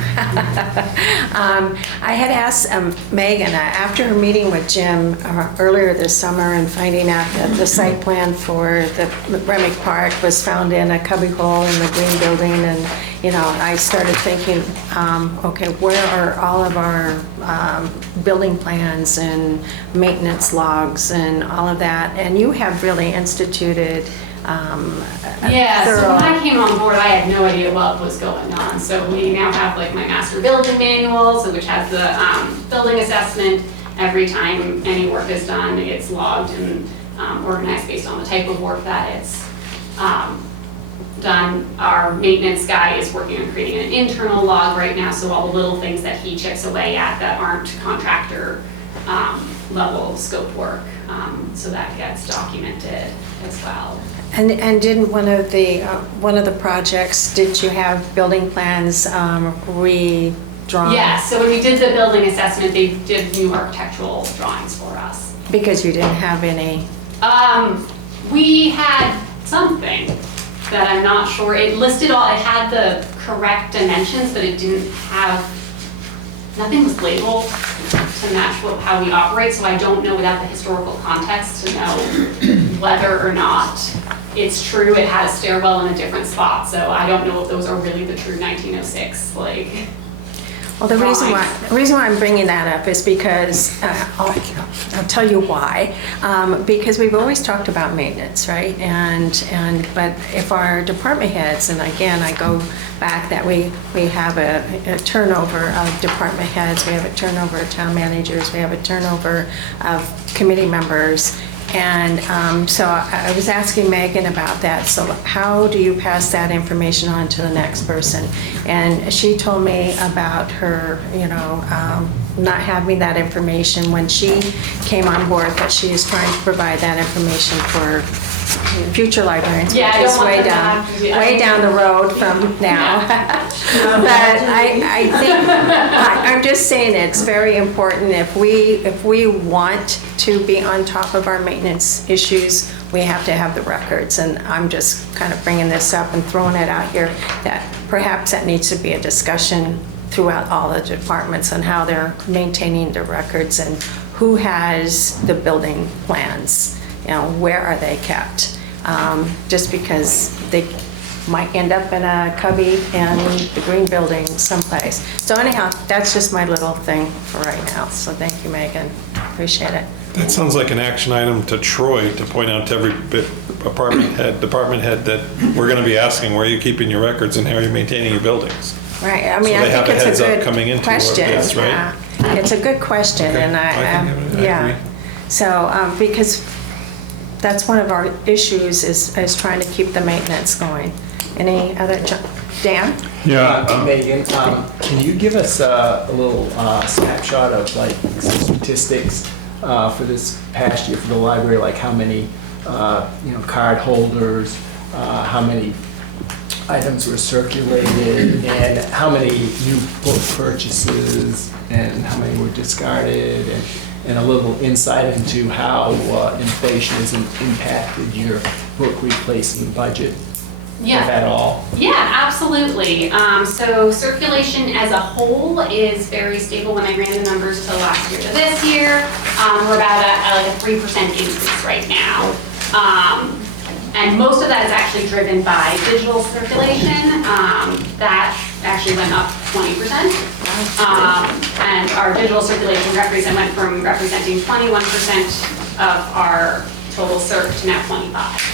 I had asked Megan, after her meeting with Jim earlier this summer and finding out that the site plan for the Remick Park was found in a cubbyhole in the green building, and, you know, I started thinking, okay, where are all of our building plans and maintenance logs and all of that? And you have really instituted Yeah, so thorough. when I came on board, I had no idea what was going on. So we now have like my master building manual, so which has the building assessment. Every time any work is done, it's logged and organized based on the type of work that it's done. Our maintenance guy is working on creating an internal log right now, so all the little things that he chips away at that aren't contractor level scope work, so that gets documented as well. And didn't one of the projects, did you have building plans redrawn? Yeah, so when we did the building assessment, they did new architectural drawings for us. Because you didn't have any. We had something that I'm not sure, it listed all, it had the correct dimensions, but it didn't have, nothing was labeled to match how we operate, so I don't know without the historical context to know whether or not it's true. It had a stairwell in a different spot, so I don't know if those are really the true 1906, like. Well, the reason why I'm bringing that up is because, I'll tell you why. Because we've always talked about maintenance, right? But if our department heads, and again, I go back that we have a turnover of department heads, we have a turnover of town managers, we have a turnover of committee members. And so I was asking Megan about that. So how do you pass that information on to the next person? And she told me about her, not having that information when she came on board, but she is trying to provide that information for future librarians, Yeah, I which don't is want way them to down, have to do- way down the road from now. But I think, I'm just saying it's very important if we want to be on top of our maintenance issues, we have to have the records. And I'm just kind of bringing this up and throwing it out here that perhaps that needs to be a discussion throughout all the departments on how they're maintaining the records and who has the building plans, where are they kept? Just because they might end up in a cubby in the green building someplace. So anyhow, that's just my little thing for right now. So thank you, Megan. Appreciate it. That sounds like an action item to Troy to point out to every department head that we're going to be asking, where are you keeping your records and how are you maintaining your buildings? Right, I mean, So I they have think a it's a heads up coming good into question. this, right? Yeah. It's a good question, Okay. and I yeah. agree. So, because that's one of our issues is trying to keep the maintenance going. Any other, Dan? Yeah, Megan, can you give us a little snapshot of like some statistics for this past year for the library, like how many card holders, how many items were circulated, and how many new book purchases, and how many were discarded, and a little insight into how inflation has impacted your book replacement budget, if at all? Yeah, absolutely. So circulation as a whole is very stable. When I ran the numbers to last year to this year, we're about a 3% increase right now. And most of that is actually driven by digital circulation. That actually went up 20%. And our digital circulation went from representing 21% of our total circ to now 25%.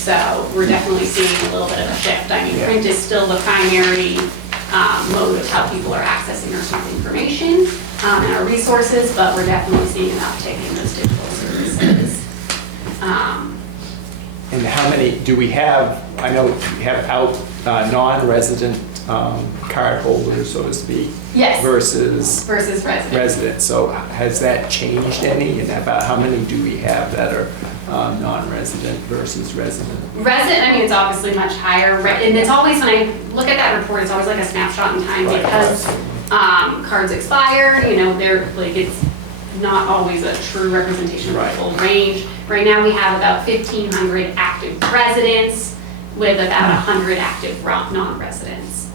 So we're definitely seeing a little bit of a shift. I mean, print is still the primary mode of how people are accessing our information and our resources, but we're definitely seeing an uptick in those digital services. And how many do we have? I know we have non-resident card holders, so to speak. Yes. Versus residents. residents. So has that changed any? And about how many do we have that are non-resident versus resident? Resident, I mean, it's obviously much higher, and it's always, when I look at that report, it's always like a snapshot in time because cards expire, you know, they're like, it's not always a true representation of the full range. Right now, we have about 1,500 active residents with about 100 active non-residents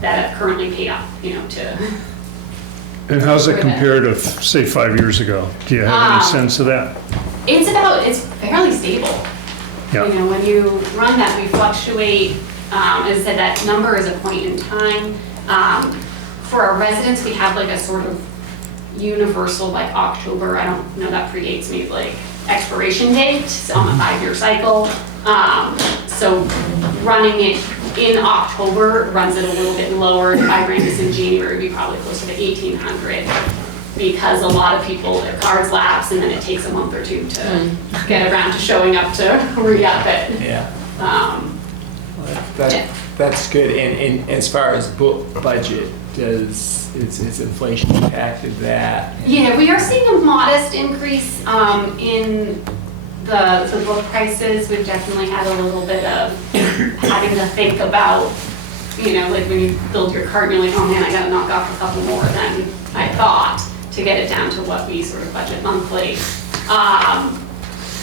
that have currently paid up, you know, to. And how's it compared to, say, 5 years ago? Do you have any sense of that? It's fairly stable. Yeah. You know, when you run that, we fluctuate, as I said, that number is a point in time. For our residents, we have like a sort of universal, like October, I don't know, that predates me, like expiration date on a 5-year cycle. So running it in October runs it a little bit lower. If I ran this in January, it'd be probably closer to 1,800 because a lot of people, their cards lapse and then it takes a month or two to get around to showing up to re-up it. Yeah. Yeah. That's good. And as far as book budget, is inflation impacted that? Yeah, we are seeing a modest increase in the book prices. We've definitely had a little bit of having to think about, you know, like when you build your cart, you're like, oh man, I gotta knock off a couple more than I thought to get it down to what we sort of budget monthly.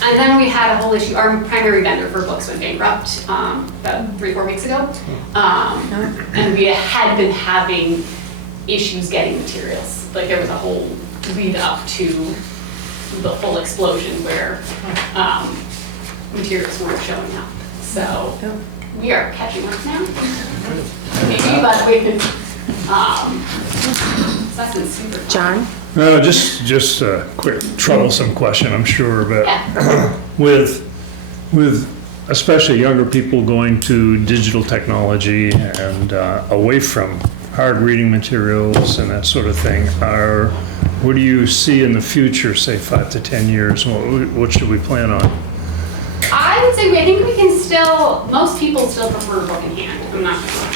And then we had a whole issue, our primary vendor for books went bankrupt about 3-4 weeks ago. And we had been having issues getting materials. Like there was a whole lead up to the full explosion where materials weren't showing up. So we are catching up now. Maybe, but so that's been super fun. John? No, just a quick troublesome question, I'm sure, but with especially younger people going to digital technology and away from hard reading materials and that sort of thing, what do you see in the future, say 5 to 10 years? What should we plan on? I would say, I think we can still, most people still prefer book in hand, I'm not sure.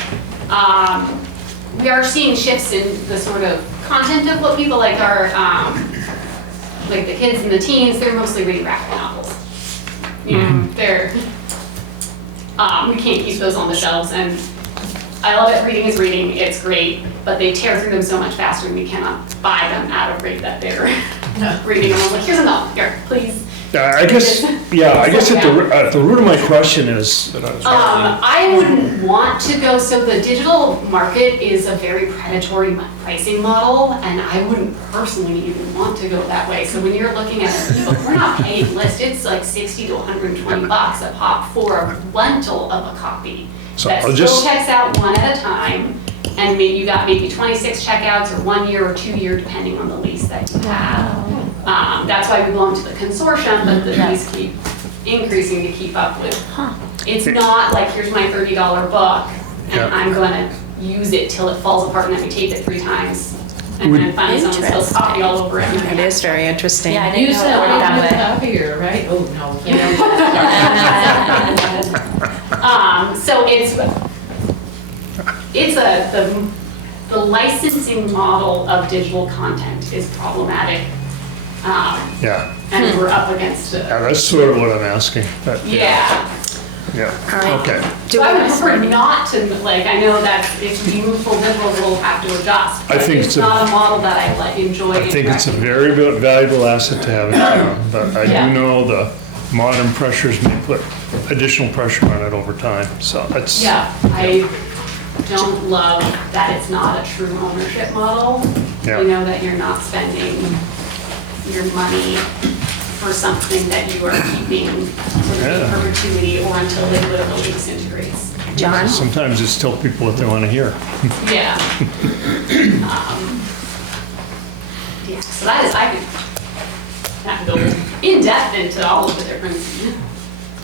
We are seeing shifts in the sort of content of what people like are, like the kids and the teens, they're mostly reading graphic novels. You know, they're, we can't keep those on the shelves, and I love it, reading is reading, it's great, but they tear through them so much faster and we cannot buy them at a rate that they're reading them. I'm like, here's a novel, here, please. I guess at the root of my question is, I wouldn't want to go, so the digital market is a very predatory pricing model, and I wouldn't personally even want to go that way. So when you're looking at an ebook, we're not paying list, it's like 60 to 120 bucks a pop for a rental of a copy. So that still checks out one at a time, and maybe you got maybe 26 checkouts or 1 year or 2 year, depending on the lease that you have. That's why we belong to the consortium, but the fees keep increasing to keep up with. It's not like, here's my $30 book, and I'm gonna use it till it falls apart, and then we tape it 3 times, and then finally someone spills coffee all over it. It is very interesting. Yeah, I didn't know it worked that way. Here, right? Oh, no. So the licensing model of digital content is problematic. And we're up against it. Yeah, that's sort of what I'm asking. But, Yeah. Yeah, All right. okay. So I would prefer not to, like, I know that if we move full digital, we'll have to adjust. I think it's not a model that I enjoy. I think it's a very valuable asset to have in town, but I do know the modern pressures may put additional pressure on it over time, so that's. Yeah, I don't love that it's not a true ownership model. Yeah. You know, that you're not spending your money for something that you are keeping sort of in perpetuity or until the political lease integrates. John? Sometimes it's tell people what they want to hear. Yeah. Yeah, so that is, I could go in depth into all of the different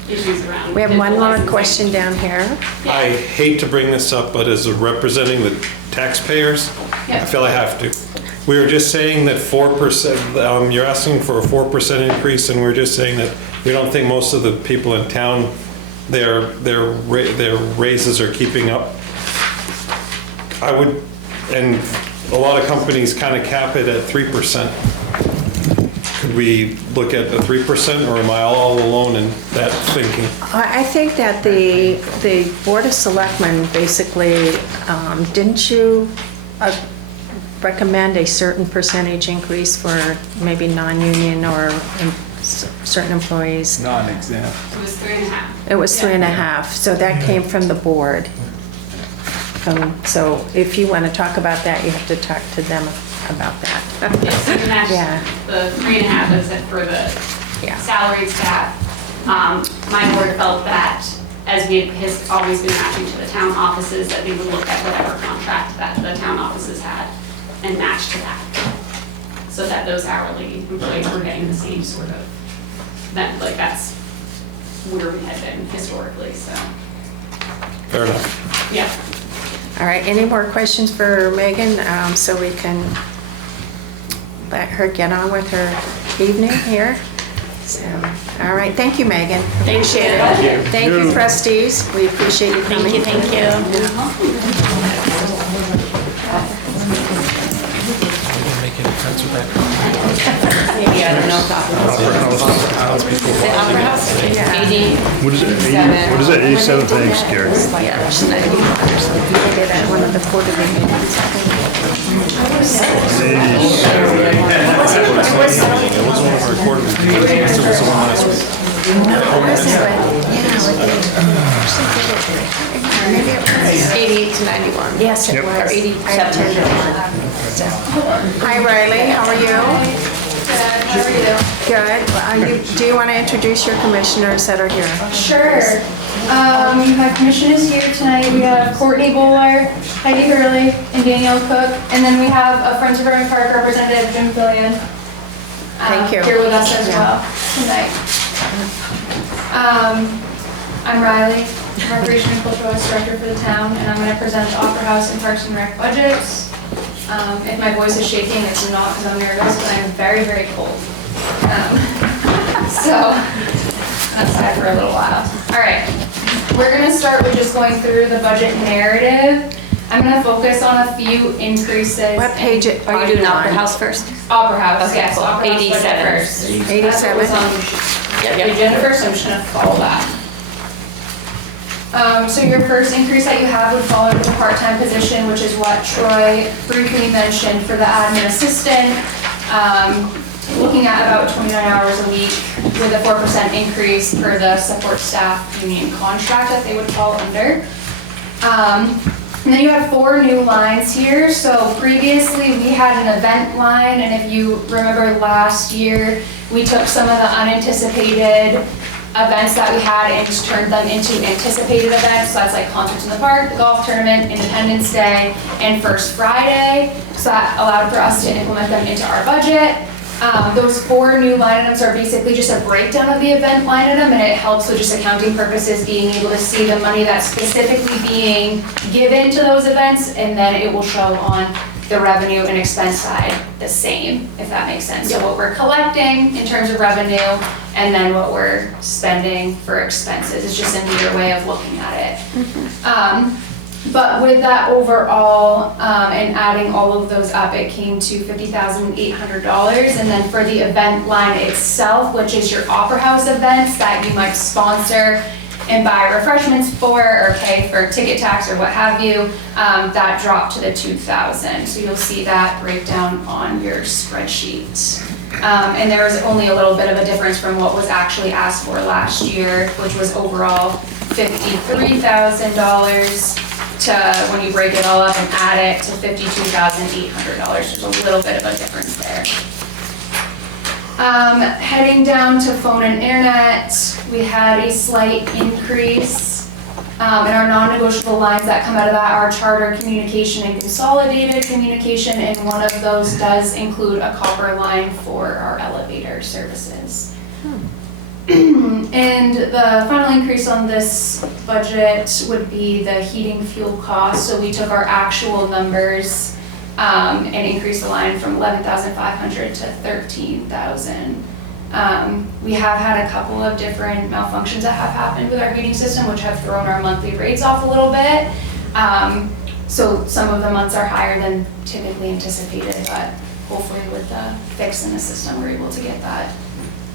issues around. We have one digital more licensing. question down here. I hate to bring this up, but as representing the taxpayers, I feel I have to. We were just saying that 4%, you're asking for a 4% increase, and we're just saying that we don't think most of the people in town, their raises are keeping up. I would, and a lot of companies kind of cap it at 3%. should we look at a 3% or am I all alone in that thinking? I think that the Board of Selectmen basically, didn't you recommend a certain percentage increase for maybe non-union or certain employees? Non-exempt. It was 3.5. It was 3.5, so that came from the board. So if you want to talk about that, you have to talk to them about that. Yes, so we matched Yeah. the 3.5 is it for the Yeah. salaried staff. My board felt that, as we has always been matching to the town offices, that we would look at whatever contract that the town offices had and match to that. So that those hourly employees were getting the same sort of, like that's where we had been historically, so, Fair enough. yeah. All right, any more questions for Megan, so we can let her get on with her evening here? So, all right, thank you, Megan. Appreciate it. Thank you, trustees. We appreciate you coming. Thank you. Maybe, I don't know. The Opera House, Yeah. 80. What is it, 80, what is that, 87, thanks, Gary. Yeah, she did it at one of the quarterly meetings. It was one of our quarterly meetings. It was the one last week. Maybe it was. 88 to 91. Yes, it Yep. was. Or 87. I attended one. So. Hi, Riley, how are you? How are you? Good. Do you want to introduce your commissioners that are here? Sure. My commissioners here tonight, we have Courtney Bowler, Heidi Hurley, and Danielle Cook, and then we have a Friends of Irving Park representative, Jim Fillion. Thank you. Here with us as Yeah. well tonight. I'm Riley, I'm Recreation and Cultural Arts Director for the town, and I'm going to present the Opera House and Parks and Rec budgets. If my voice is shaking, it's not because I'm nervous, but I'm very, very cold. So, outside for a little while. All right, we're gonna start with just going through the budget narrative. I'm gonna focus on a few increases. What page Are you doing Opera House first? Opera House, Okay, yes, cool. Opera House budget 87. first. 87? That's what was on the agenda first, so I'm just gonna follow that. So your first increase that you have would fall under the part-time position, which is what Troy briefly mentioned for the admin assistant. Looking at about 29 hours a week with a 4% increase for the support staff union contract that they would fall under. And then you have 4 new lines here. So previously we had an event line, and if you remember last year, we took some of the unanticipated events that we had and just turned them into anticipated events. So that's like concerts in the park, the golf tournament, Independence Day, and First Friday. So that allowed for us to implement them into our budget. Those 4 new line items are basically just a breakdown of the event line item, and it helps with just accounting purposes, being able to see the money that's specifically being given to those events, and then it will show on the revenue and expense side the same, if that makes sense. So what we're collecting in terms of revenue, and then what we're spending for expenses. It's just a neater way of looking at it. But with that overall, and adding all of those up, it came to $50,800. And then for the event line itself, which is your Opera House events that you might sponsor and buy refreshments for, or pay for ticket tax or what have you, that dropped to the $2,000. So you'll see that breakdown on your spreadsheet. And there was only a little bit of a difference from what was actually asked for last year, which was overall $53,000 to, when you break it all up and add it, to $52,800. There's a little bit of a difference there. Heading down to phone and internet, we had a slight increase. And our non-negotiable lines that come out of that are charter communication and consolidated communication, and one of those does include a copper line for our elevator services. And the final increase on this budget would be the heating fuel cost. So we took our actual numbers and increased the line from 11,500 to 13,000. We have had a couple of different malfunctions that have happened with our heating system, which have thrown our monthly rates off a little bit. So some of the months are higher than typically anticipated, but hopefully with the fix in the system, we're able to get that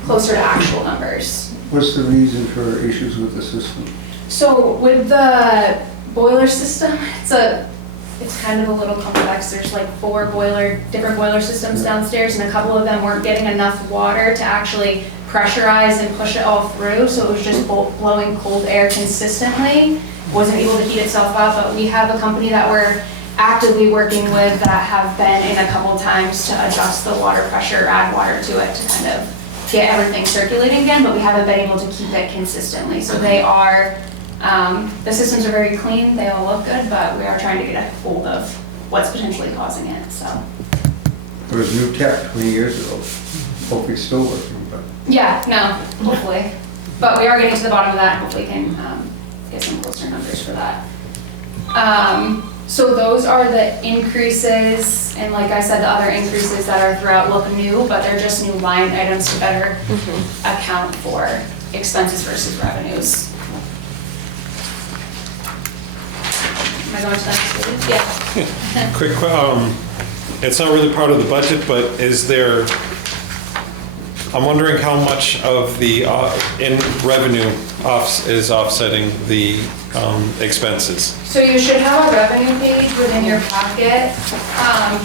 closer to actual numbers. What's the reason for issues with the system? So with the boiler system, it's kind of a little complex. There's like 4 different boiler systems downstairs, and a couple of them weren't getting enough water to actually pressurize and push it all through. So it was just blowing cold air consistently. Wasn't able to heat itself up, but we have a company that we're actively working with that have been in a couple times to adjust the water pressure, add water to it to kind of get everything circulating again, but we haven't been able to keep it consistently. So they are, the systems are very clean, they all look good, but we are trying to get a hold of what's potentially causing it, so. There was new tech 20 years ago. Hopefully it's still working, but. Yeah, no, hopefully. But we are getting to the bottom of that, and hopefully can get some closer numbers for that. So those are the increases, and like I said, the other increases that are throughout look new, but they're just new line items to better account for expenses versus revenues. Am I going to that? Yeah. Quick, it's not really part of the budget, but is there, I'm wondering how much of the in revenue is offsetting the expenses? So you should have a revenue page within your packet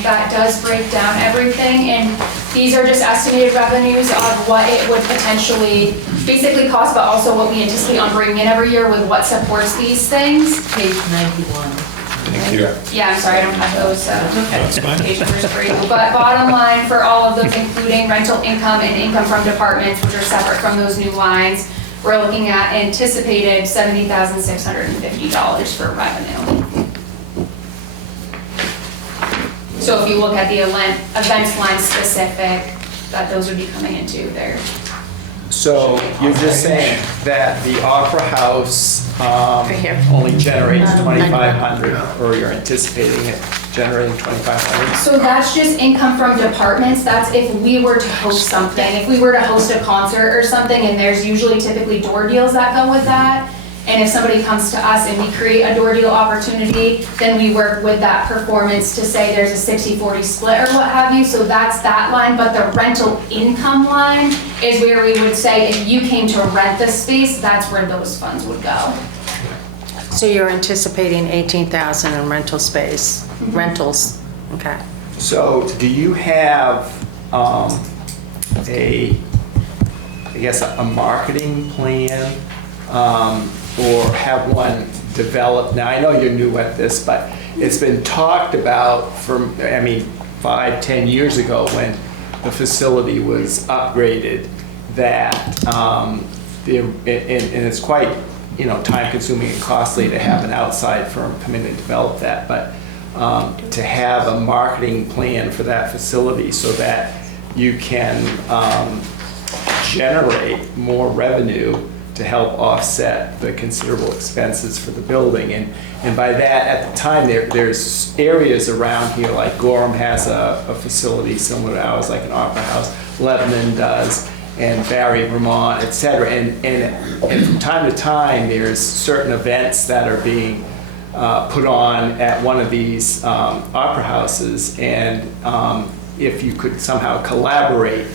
that does break down everything, and these are just estimated revenues of what it would potentially basically cost, but also what we anticipate on bringing in every year with what supports these things. Page 91. Thank you. Yeah, I'm sorry, I don't have those, That's fine. page numbers for you. But bottom line for all of those, including rental income and income from departments, which are separate from those new lines, we're looking at anticipated $70,650 for revenue. So if you look at the events line specific, that those would be coming into there. So you're just saying that the Opera House here. only generates 2,500, or you're anticipating it generating 2,500? So that's just income from departments. That's if we were to host something. If we were to host a concert or something, and there's usually typically door deals that go with that. And if somebody comes to us and we create a door deal opportunity, then we work with that performance to say there's a 60-40 split or what have you. So that's that line, but the rental income line is where we would say if you came to rent the space, that's where those funds would go. So you're anticipating 18,000 in rental space, rentals, okay. So do you have I guess, a marketing plan, or have one developed? Now, I know you're new at this, but it's been talked about for, 5-10 years ago when the facility was upgraded, that, and it's quite, time-consuming and costly to have an outside firm come in and develop that, but to have a marketing plan for that facility so that you can generate more revenue to help offset the considerable expenses for the building. And by that, at the time, there's areas around here, like Gorham has a facility similar to ours, like an Opera House, Littleton does, and Barry, Vermont, et cetera. And from time to time, there's certain events that are being put on at one of these opera houses, and if you could somehow collaborate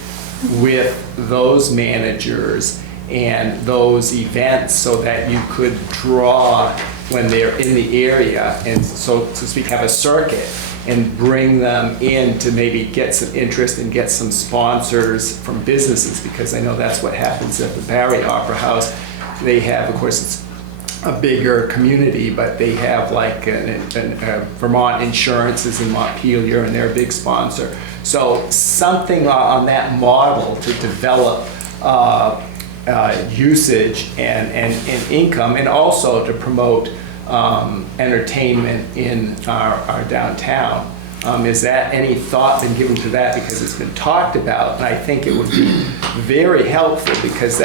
with those managers and those events so that you could draw when they're in the area, and so to speak, have a circuit and bring them in to maybe get some interest and get some sponsors from businesses, because I know that's what happens at the Barry Opera House. They have, of course, it's a bigger community, but they have like Vermont Insurance is in Montpelier, and they're a big sponsor. So something on that model to develop usage and income, and also to promote entertainment in our downtown. Is that any thought been given to that? Because it's been talked about, and I think it would be very helpful, because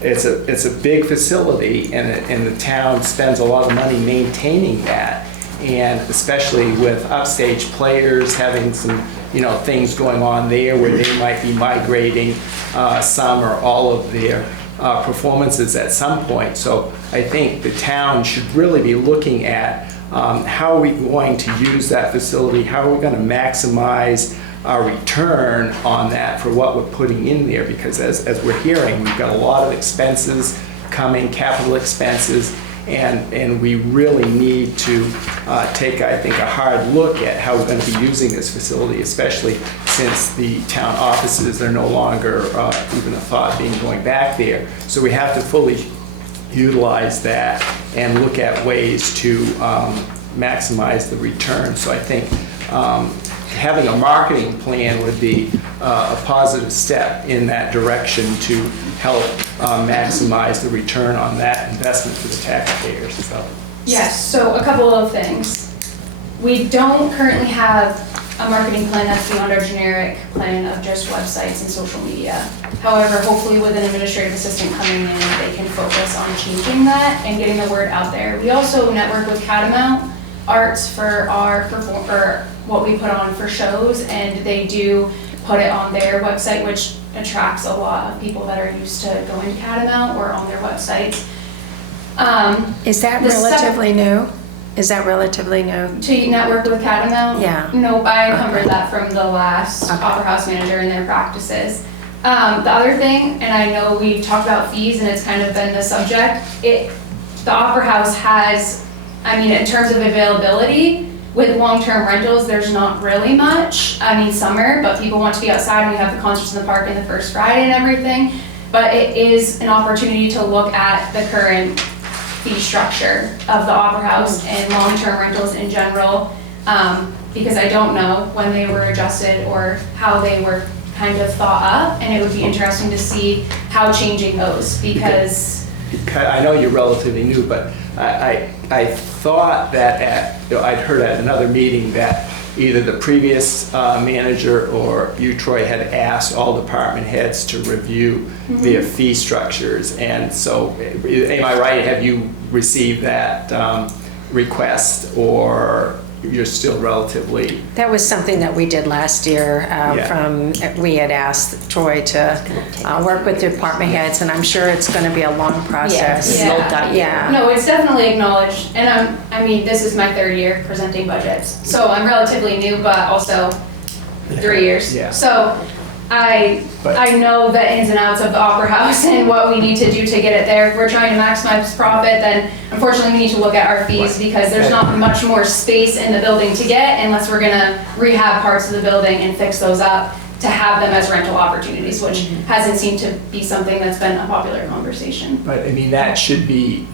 it's a big facility, and the town spends a lot of money maintaining that, and especially with upstage players having some things going on there where they might be migrating some or all of their performances at some point. So I think the town should really be looking at how are we going to use that facility, how are we going to maximize our return on that for what we're putting in there, because as we're hearing, we've got a lot of expenses coming, capital expenses, and we really need to take, I think, a hard look at how we're going to be using this facility, especially since the town offices are no longer even a thought being going back there. So we have to fully utilize that and look at ways to maximize the return. So I think having a marketing plan would be a positive step in that direction to help maximize the return on that investment for the taxpayers. So. Yes, so a couple of things. We don't currently have a marketing plan that's beyond our generic plan of just websites and social media. However, hopefully with an administrative assistant coming in, they can focus on changing that and getting the word out there. We also network with Catamount Arts for what we put on for shows, and they do put it on their website, which attracts a lot of people that are used to going to Catamount or on their websites. Is that The relatively new? Is that relatively new? To network with Catamount? Yeah. Nope, I uncovered that from the last Opera House manager and their practices. The other thing, and I know we've talked about fees and it's kind of been the subject, the Opera House has, I mean, in terms of availability, with long-term rentals, there's not really much. I mean, summer, but people want to be outside and we have the concerts in the park and the first Friday and everything. But it is an opportunity to look at the current fee structure of the Opera House and long-term rentals in general, because I don't know when they were adjusted or how they were kind of thought up, and it would be interesting to see how changing those, because I know you're relatively new, but I thought that I'd heard at another meeting that either the previous manager or you, Troy, had asked all department heads to review their fee structures. And so, am I right? Have you received that request, or you're still relatively? That was something that we did last year. We had asked Troy to work with department heads, and I'm sure it's going to be a long process. Yeah. No, it's definitely acknowledged, and I mean, this is my third year presenting budgets, so I'm relatively new, but also 3 years. Yeah. So I know the ins and outs of the Opera House and what we need to do to get it there. If we're trying to maximize profit, then unfortunately we need to look at our fees, because there's not much more space in the building to get unless we're gonna rehab parts of the building and fix those up to have them as rental opportunities, which hasn't seemed to be something that's been a popular conversation. But I mean, that should be,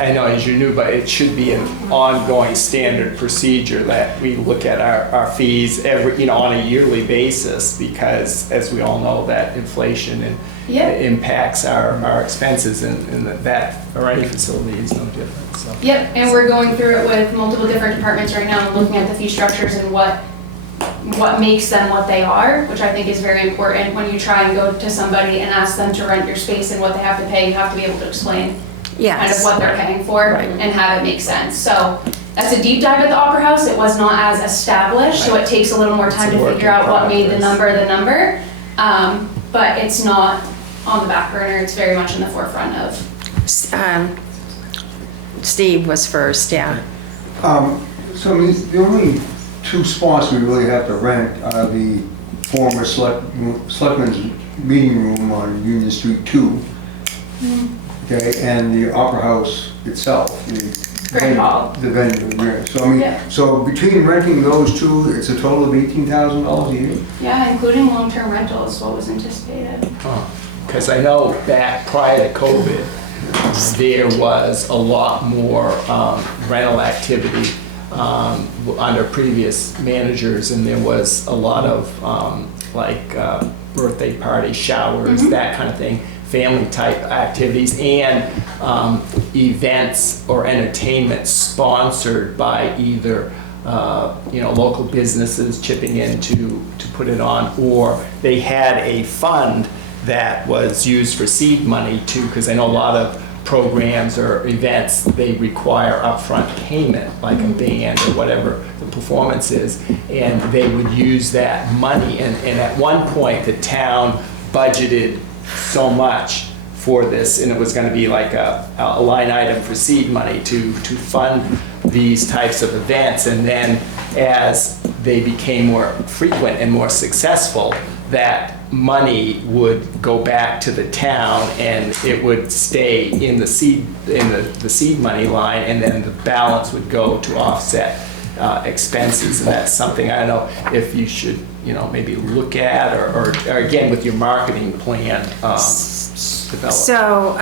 I know as you're new, but it should be an ongoing standard procedure that we look at our fees on a yearly basis, because as we all know, that inflation impacts our expenses, and that or any facility is no different. So. Yep, and we're going through it with multiple different departments right now, and looking at the fee structures and what makes them what they are, which I think is very important. When you try and go to somebody and ask them to rent your space and what they have to pay, you have to be able to explain kind of what they're paying for and have it make sense. So that's a deep dive at the Opera House. It was not as established, so it takes a little more time to figure out what made the number. But it's not on the back burner. It's very much in the forefront of. Steve was first, yeah. So I mean, the only two spots we really have to rent are the former Selectmen's Meeting Room on Union Street 2, okay, and the Opera House itself, Grand Hall. The venue. Yeah. So I mean, so between renting those two, it's a total of $18,000 a year? Yeah, including long-term rentals, what was anticipated. Because I know back prior to COVID, there was a lot more rental activity under previous managers, and there was a lot of birthday parties, showers, that kind of thing, family type activities, and events or entertainment sponsored by either local businesses chipping in to put it on, or they had a fund that was used for seed money too, because I know a lot of programs or events, they require upfront payment, like a band or whatever the performance is, and they would use that money. And at one point, the town budgeted so much for this, and it was going to be like a line item for seed money to fund these types of events. And then as they became more frequent and more successful, that money would go back to the town and it would stay in the seed, the seed money line, and then the balance would go to offset expenses. And that's something, I don't know if you should, maybe look at, or again, with your marketing plan, develop. So,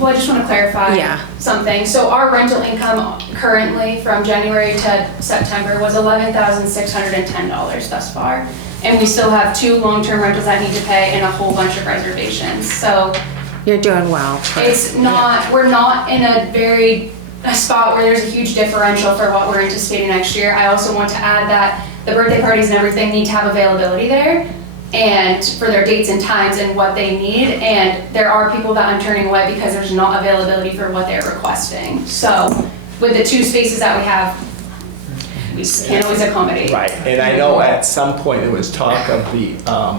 Well, I just want to clarify Yeah. something. So our rental income currently from January to September was $11,610 thus far. And we still have 2 long-term rentals I need to pay and a whole bunch of reservations. So you're doing well. it's not, we're not in a spot where there's a huge differential for what we're anticipating next year. I also want to add that the birthday parties and everything need to have availability there, and for their dates and times and what they need. And there are people that I'm turning away because there's not availability for what they're requesting. So with the 2 spaces that we have, we can't always accommodate. Right, and I know at some point there was talk of the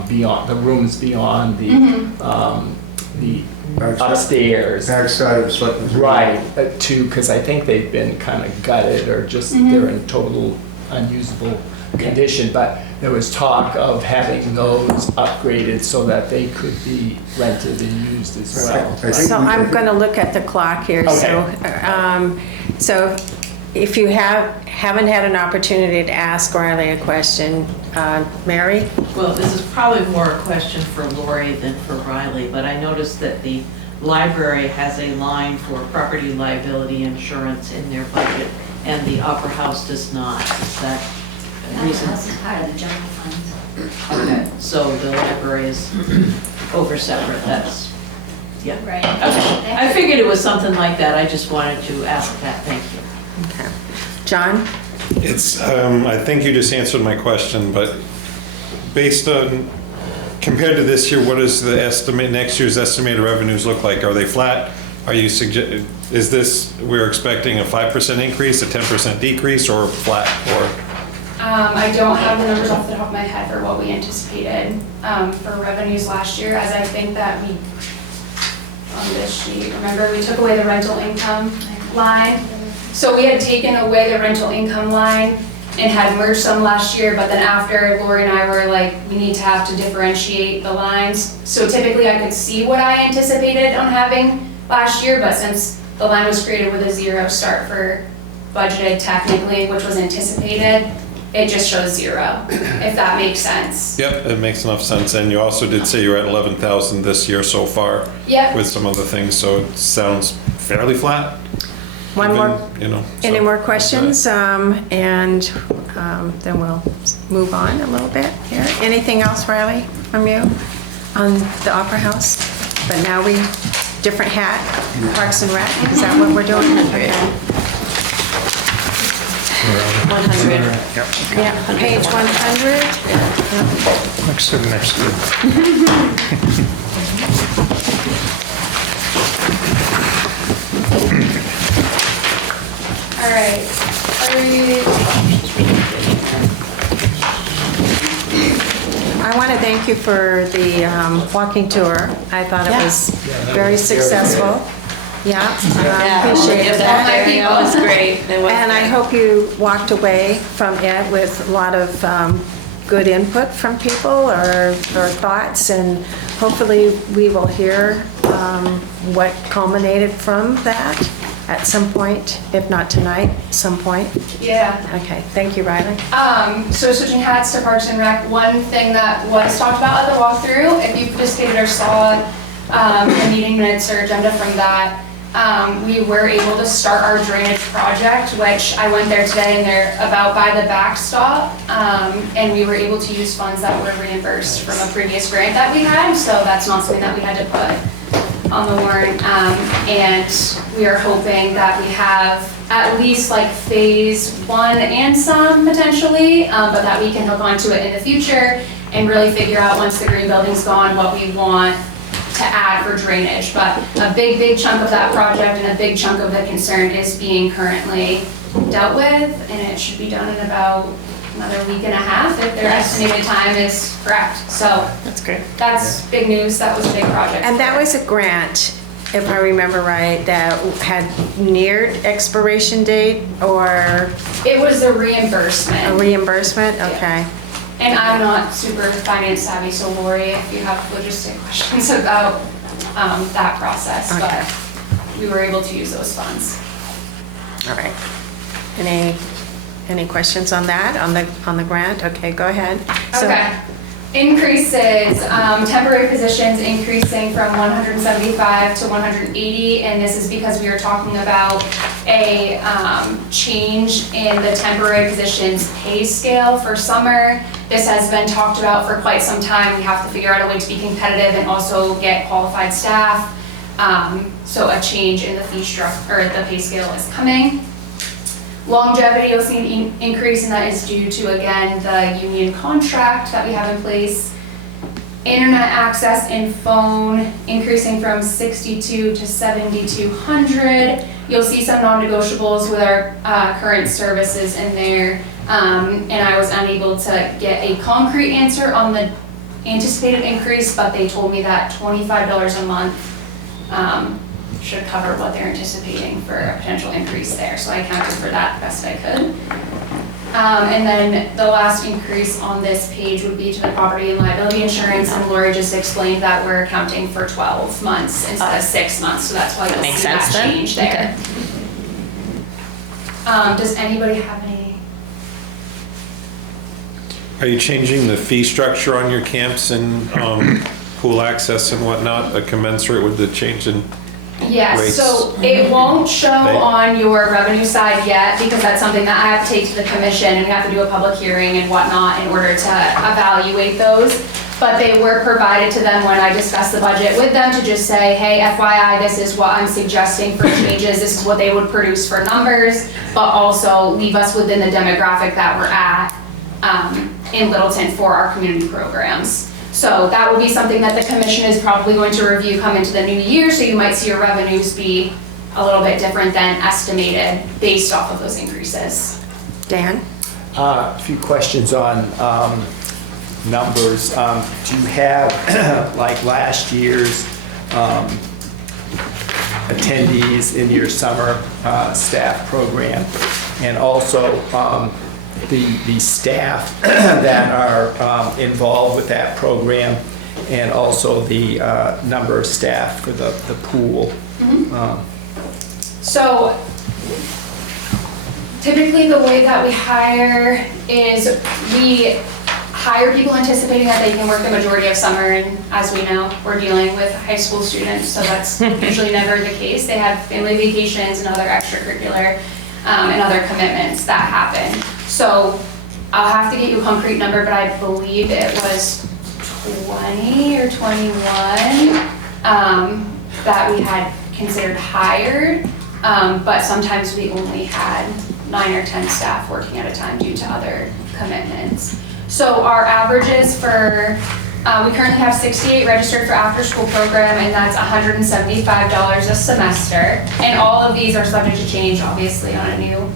beyond, the rooms beyond the upstairs. Backside of Selectmen's. Right, too, because I think they've been kind of gutted, or just they're in total unusable condition, but there was talk of having those upgraded so that they could be rented and used as well. So I'm going to look at the clock here. So if you haven't had an opportunity to ask Riley a question, Mary? Well, this is probably more a question for Lori than for Riley, but I noticed that the library has a line for property liability insurance in their budget, and the Opera House does not. Is that a reason? That's part of the general fund. Okay, so the library is over separate, that's, yeah. Right. Okay, I figured it was something like that, I just wanted to ask that, thank you. Okay. John? It's, I think you just answered my question, but based on, compared to this year, what does the estimate, next year's estimated revenues look like? Are they flat? Are you is this, we're expecting a 5% increase, a 10% decrease, or flat, or? I don't have the numbers off the top of my head for what we anticipated for revenues last year, as I think that we, on this sheet, remember, we took away the rental income line. So we had taken away the rental income line and had merged some last year, but then after Lori and I were like, we need to have to differentiate the lines. So typically I could see what I anticipated on having last year, but since the line was created with a 0 start for budgeted technically, which was anticipated, it just shows 0, if that makes sense. Yep, it makes enough sense. And you also did say you're at 11,000 this year so far. Yep. With some other things, so it sounds fairly flat. One Even, more. Any so more questions? And then we'll move on a little bit here. Anything else, Riley, from you on the Opera House? But now different hat, Parks and Rec, is that what we're doing? Okay. 100. Yeah, page 100. Next to the next one. All right. I want to thank you for the walking tour. I thought it was very successful. Yeah, appreciate that. It was great. And I hope you walked away from it with a lot of good input from people or thoughts, and hopefully we will hear what culminated from that at some point, if not tonight, some point. Yeah. Okay, thank you, Riley. So switching hats to Parks and Rec, one thing that was talked about at the walkthrough, if you participated or saw the meeting minutes or agenda from that, we were able to start our drainage project, which I went there today and they're about by the backstop. And we were able to use funds that were reimbursed from a previous grant that we had, so that's not something that we had to put on the warrant. And we are hoping that we have at least like phase 1 and some potentially, but that we can hook onto it in the future and really figure out once the green building's gone what we want to add for drainage. But a big chunk of that project and a big chunk of the concern is being currently dealt with, and it should be done in about another week and a half if their estimated time is correct. So That's great. that's big news. That was a big project. And that was a grant if I remember right, that had neared expiration date or It was the a reimbursement. reimbursement? Okay. And I'm not super finance savvy, so Lori, if you have logistic questions about that process, Okay. but we were able to use those funds. All right. Any questions on that, on the grant? Okay, go ahead. So- Okay. Increases, temporary positions increasing from 175 to 180, and this is because we are talking about a change in the temporary positions pay scale for summer. This has been talked about for quite some time. We have to figure out a way to be competitive and also get qualified staff. So a change in the fee structure, or the pay scale is coming. Longevity, you'll see an increase, and that is due to, again, the union contract that we have in place. Internet access and phone increasing from 62 to 7,200. You'll see some non-negotiables with our current services in there. And I was unable to get a concrete answer on the anticipated increase, but they told me that $25 a month should cover what they're anticipating for a potential increase there. So I accounted for that best I could. And then the last increase on this page would be to the property and liability insurance, and Lori just explained that we're accounting for 12 months instead of 6 months, so that's why you'll see that change there. Does anybody have any? Are you changing the fee structure on your camps and pool access and whatnot, commensurate with the change in Yes, rates? so it won't show on your revenue side yet, because that's something that I have to take to the commission, and we have to do a public hearing and whatnot in order to evaluate those. But they were provided to them when I discussed the budget with them, to just say, hey, FYI, this is what I'm suggesting for changes, this is what they would produce for numbers, but also leave us within the demographic that we're at in Littleton for our community programs. So that will be something that the commission is probably going to review come into the new year, so you might see your revenues be a little bit different than estimated based off of those increases. Dan? A few questions on numbers. Do you have, like last year's attendees in your summer staff program? And also the staff that are involved with that program, and also the number of staff for the pool? So typically the way that we hire is we hire people anticipating that they can work the majority of summer, and as we know, we're dealing with high school students, so that's usually never the case. They have family vacations and other extracurricular and other commitments that happen. So I'll have to get you a concrete number, but I believe it was 20 or 21 that we had considered hired, but sometimes we only had 9 or 10 staff working at a time due to other commitments. So our averages for, we currently have 68 registered for after-school program, and that's $175 a semester. And all of these are subject to change, obviously, on a new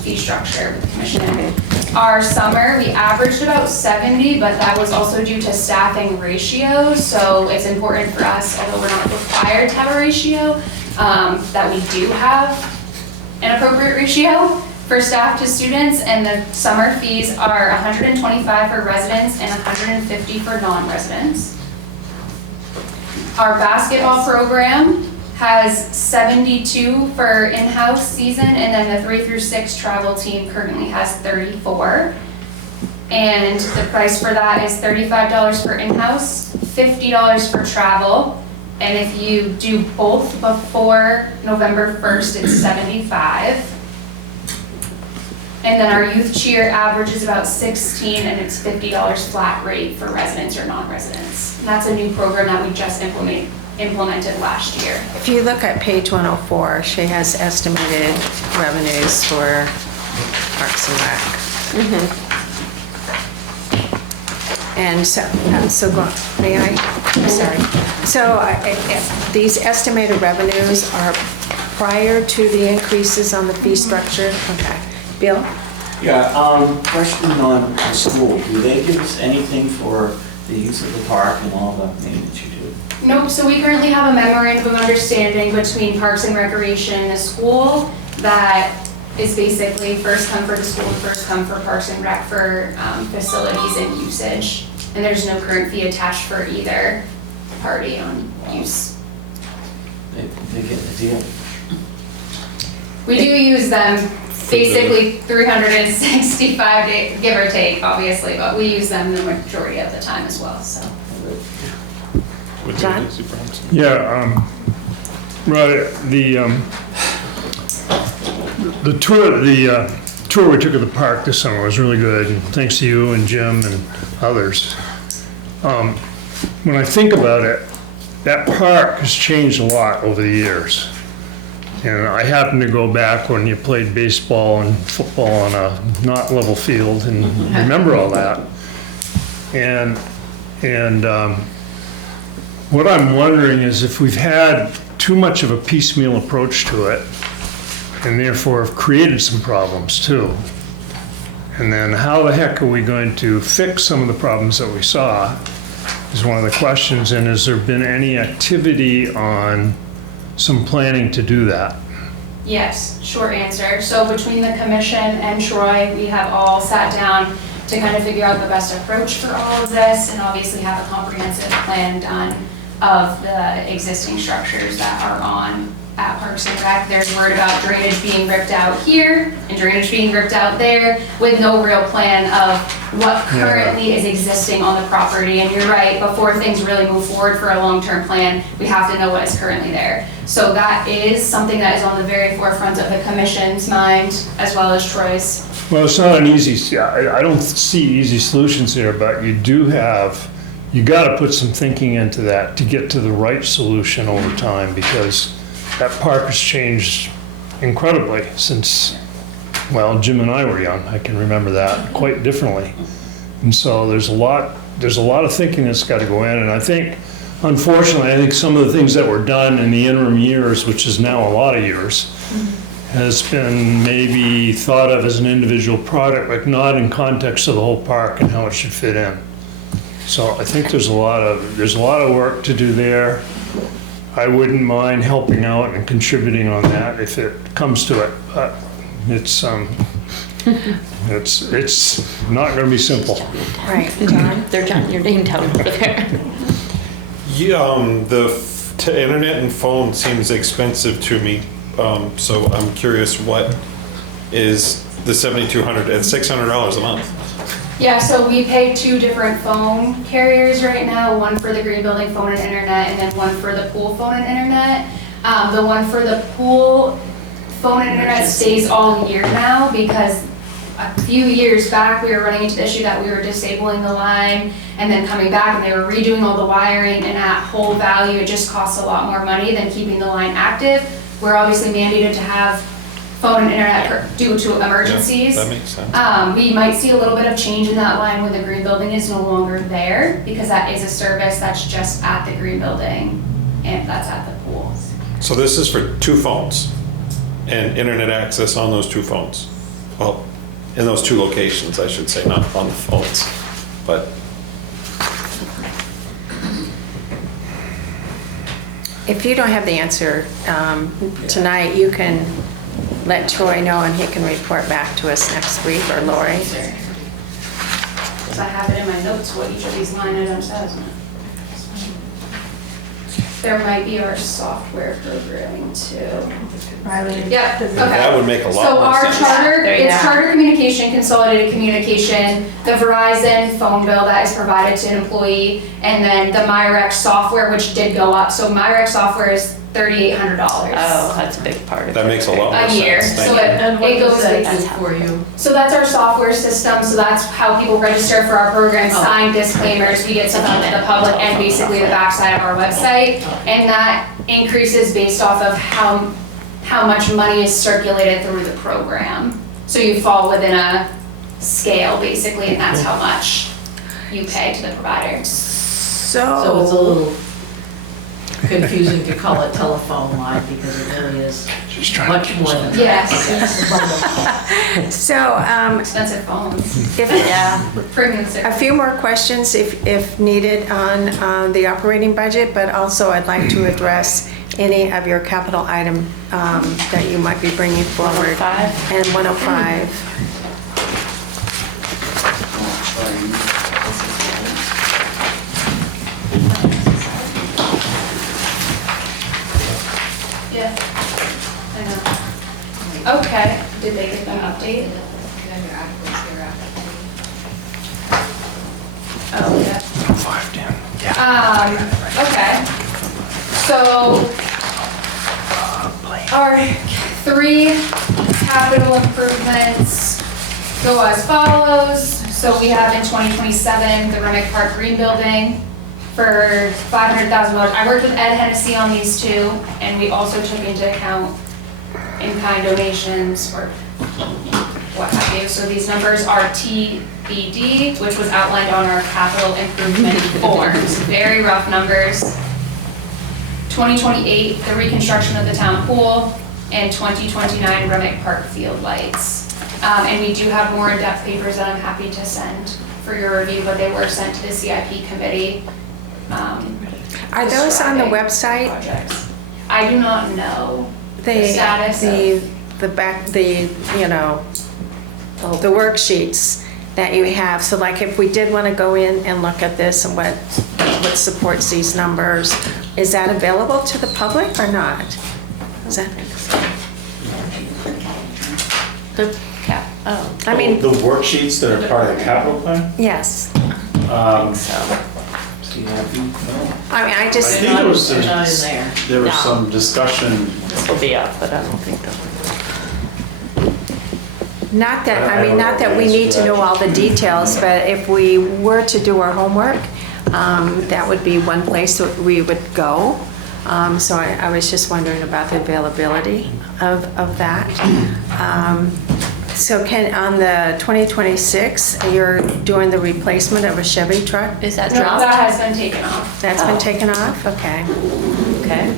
fee structure with the commission. Our summer, we averaged about 70, but that was also due to staffing ratios. So it's important for us, although we're not required to have a ratio, that we do have an appropriate ratio for staff to students, and the summer fees are $125 for residents and $150 for non-residents. Our basketball program has 72 for in-house season, and then the 3 through 6 travel team currently has 34. And the price for that is $35 for in-house, $50 for travel, and if you do both before November 1st, it's $75. And then our youth cheer average is about 16, and it's $50 flat rate for residents or non-residents. And that's a new program that we just implemented last year. If you look at page 104, she has estimated revenues for Parks and Rec. And so go on. May I? I'm sorry. So these estimated revenues are prior to the increases on the fee structure? Okay. Bill? Yeah, question on the school. Do they give us anything for the use of the park and all the maintenance you do? Nope, so we currently have a memorandum of understanding between Parks and Recreation and the school that is basically first come for the school and first come for Parks and Rec for facilities and usage. And there's no current fee attached for either party on use. They get the deal. We do use them basically 365 days, give or take, obviously, but we use them the majority of the time as well, so. John? Yeah, right, the tour we took of the park this summer was really good, and thanks to you and Jim and others. When I think about it, that park has changed a lot over the years. And I happened to go back when you played baseball and football on a not level field and remember all that. And what I'm wondering is if we've had too much of a piecemeal approach to it and therefore have created some problems too. And then how the heck are we going to fix some of the problems that we saw is one of the questions. And has there been any activity on some planning to do that? Yes, short answer. So between the commission and Troy, we have all sat down to kind of figure out the best approach for all of this and obviously have a comprehensive plan done of the existing structures that are on at Parks and Rec. There's word about drainage being ripped out here and drainage being ripped out there with no real plan of what currently is existing on the property. And you're right, before things really move forward for a long-term plan, we have to know what is currently there. So that is something that is on the very forefront of the commission's mind as well as Troy's. Well, it's not an easy, I don't see easy solutions here, but you got to put some thinking into that to get to the right solution over time, because that park has changed incredibly since, well, Jim and I were young. I can remember that quite differently. And so there's a lot of thinking that's got to go in. And I think, unfortunately, I think some of the things that were done in the interim years, which is now a lot of years, has been maybe thought of as an individual product, but not in context of the whole park and how it should fit in. So I think there's a lot of work to do there. I wouldn't mind helping out and contributing on that if it comes to it, but it's not going to be simple. Right, John? They're jotting your name down over there. Yeah, internet and phone seems expensive to me, so I'm curious what is the $7,200 at $600 a month? Yeah, so we pay 2 different phone carriers right now, one for the green building phone and internet, and then one for the pool phone and internet. The one for the pool phone and internet stays all year now because a few years back, we were running into the issue that we were disabling the line and then coming back and they were redoing all the wiring, and at whole value, it just costs a lot more money than keeping the line active. We're obviously mandated to have phone and internet due to emergencies. Yeah, that makes sense. We might see a little bit of change in that line when the green building is no longer there, because that is a service that's just at the green building and that's at the pool. So this is for 2 phones and internet access on those 2 phones. Well, in those 2 locations, I should say, not on the phones, but. If you don't have the answer tonight, you can let Troy know and he can report back to us next week, or Lori. Because I have it in my notes what each of these line items has. There might be our software programming too. Riley? Yeah, okay. That would make a lot So more our sense. charter, There you it's go. charter communication, consolidated communication, the Verizon phone bill that is provided to an employee, and then the MyRec software, which did go up. So MyRec software is $3,800. Oh, that's a big part of it. That makes a lot more A sense. year. Thank So you. it goes That's like, for you. so that's our software system, so that's how people register for our program, sign disclaimers, we get sent out to the public and basically the backside of our website. And that increases based off of how much money is circulated through the program. So you fall within a scale basically, and that's how much you pay to the provider. So it's a little, confusing to call it telephone line because it really is much more than that. Yes, So, expensive phones, if, premium a service. few more questions if needed on the operating budget, but also I'd like to address any of your capital item that you might be bringing forward. 105? And 105. Yeah, I know. Okay, did they give an update? Oh, yeah. 510. Okay. So, our 3 capital improvements go as follows. So we have in 2027, the Remick Park Green Building for $500,000. I worked with Ed Hennessy on these 2, and we also took into account in-kind donations or what have you. So these numbers are TBD, which was outlined on our capital improvement forms. Very rough numbers. 2028, the reconstruction of the town pool, and 2029, Remick Park field lights. And we do have more in-depth papers that I'm happy to send for your review, but they were sent to the CIP committee. Are those on the describing website? projects. I do not know the The status of. the back, the, you know, the worksheets that you have. So like if we did want to go in and look at this and what supports these numbers, is that available to the public or not? Is that? The cap, oh, I mean, The worksheets that are part of the capital plan? yes. so, I mean, I I just, think there was They're some, not in there. there was No. some discussion. this will be up, but I don't think that. not that, I I mean, don't not know that we the need answer to to know that. all the details, but if we were to do our homework, that would be one place that we would go. So I was just wondering about the availability of that. So on the 2026, you're doing the replacement of a Chevy truck? Is that No, that dropped? has been taken off. That's been taken off? Okay. Okay.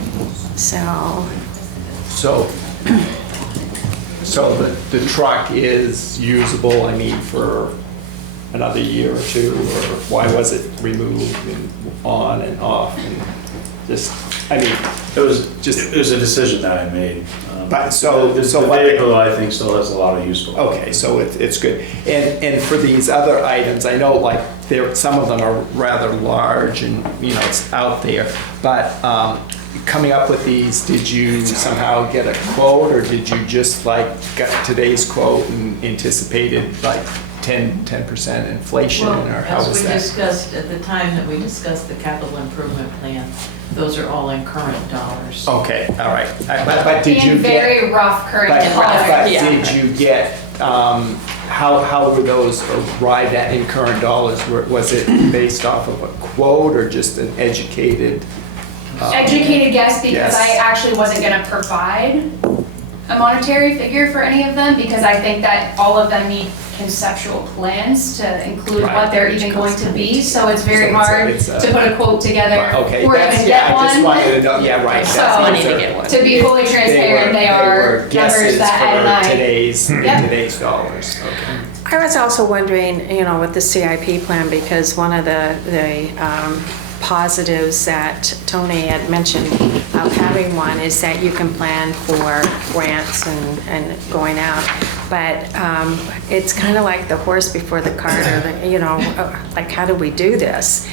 So, So the truck is usable, I mean, for another year or 2, or why was it removed and on and off and just, I mean, It was Just- it was a decision that I made. But so- The so what- vehicle, I think, still has a lot of useful. okay, so it's good. And for these other items, I know like some of them are rather large and, you know, it's out there. But coming up with these, did you somehow get a quote, or did you just like get today's quote and anticipated like 10% inflation, Well, or how as was we that? discussed, at the time that we discussed the capital improvement plan, those are all in current dollars. Okay, all right. But did you In get? very rough current But dollars. yeah. did you get, how were those arrived at in current dollars? Was it based off of a quote or just an educated? Educated guess, because Yes. I actually wasn't gonna provide a monetary figure for any of them, because I think that all of them need conceptual plans to include Right. what they're even going to be, so it's very So it's a- hard it's a- to put a quote together Okay, or that's, even yeah, get I just wanted to one. know, yeah, right. So- that's- Money to those are- get one. To be fully transparent, they are were numbers guesses that Ed and for I. Yep. today's dollars, okay. I was also wondering, you know, with the CIP plan, because one of the positives that Tony had mentioned of having one is that you can plan for grants and going out. But it's kind of like the horse before the cart, or the, you know, like how do we do this?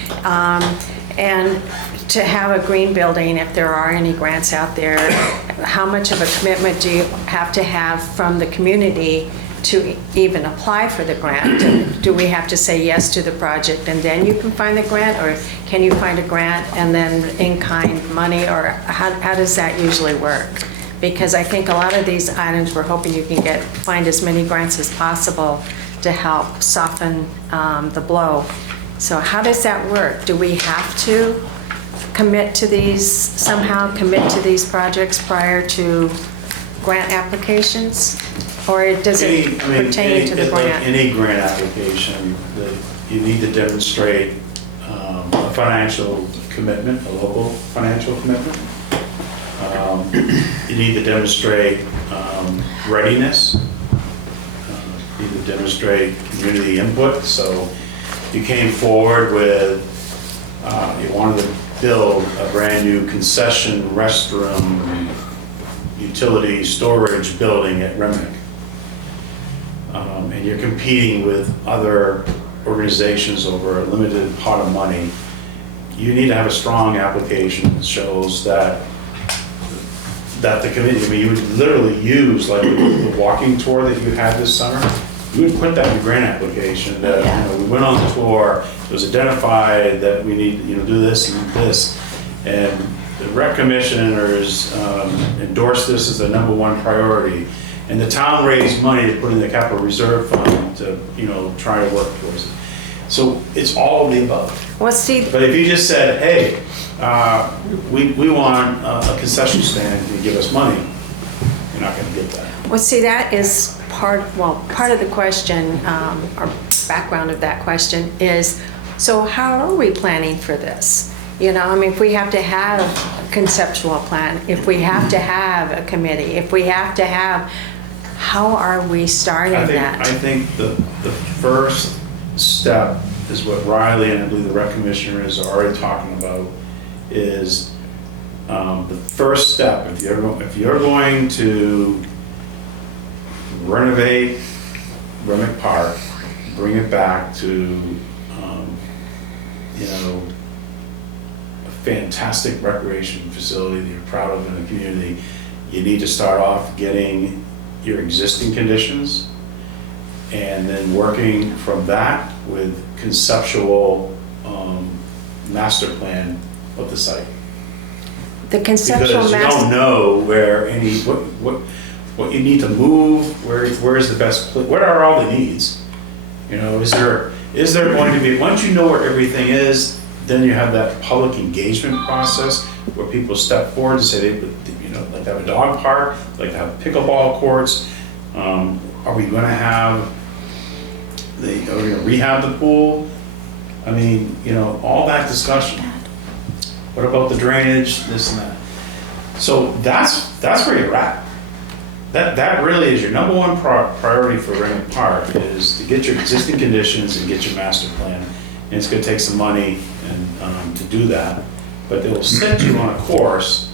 And to have a green building, if there are any grants out there, how much of a commitment do you have to have from the community to even apply for the grant? Do we have to say yes to the project and then you can find the grant, or can you find a grant and then in-kind money, or how does that usually work? Because I think a lot of these items, we're hoping you can find as many grants as possible to help soften the blow. So how does that work? Do we have to commit to these projects prior to grant applications? Or does it pertain to the grant? Any grant application, that you need to demonstrate a financial commitment, a local financial commitment. You need to demonstrate readiness. You need to demonstrate community input. So you came forward with, you wanted to build a brand new concession, restroom, utility storage building at Remick. And you're competing with other organizations over a limited pot of money. You need to have a strong application that shows that the committee, I mean, you would literally use, like the walking tour that you had this summer, you would put that in the grant application, that, you know, we went on the tour, it was identified that we need, you know, do this and this, and the rec commissioners endorsed this as the #1 priority, and the town raised money to put in the capital reserve fund to, you know, try to work towards it. So it's all of the above. Well, see, But if you just said, hey, we want a concession stand, can you give us money? You're not gonna get that. well, see, that is part of the question, or background of that question is, so how are we planning for this? You know, I mean, if we have to have a conceptual plan, if we have to have a committee, if we have to have, how are we starting I that? think the first step is what Riley and I believe the rec commissioner is already talking about, is the first step, if you're going to renovate Remick Park, bring it back to, you know, a fantastic recreation facility that you're proud of in the community, you need to start off getting your existing conditions and then working from that with conceptual master plan of the site. The conceptual Because you master. don't know where any, what you need to move, where is the best, what are all the needs? You know, is there going to be, once you know where everything is, then you have that public engagement process where people step forward and say they would, you know, like to have a dog park, like to have pickleball courts. Are we gonna have, are we gonna rehab the pool? I mean, you know, all that discussion. What about the drainage, this and that? So that's where you're at. That really is your #1 priority for Granite Park, is to get your existing conditions and get your master plan. And it's gonna take some money and to do that, but it will set you on a course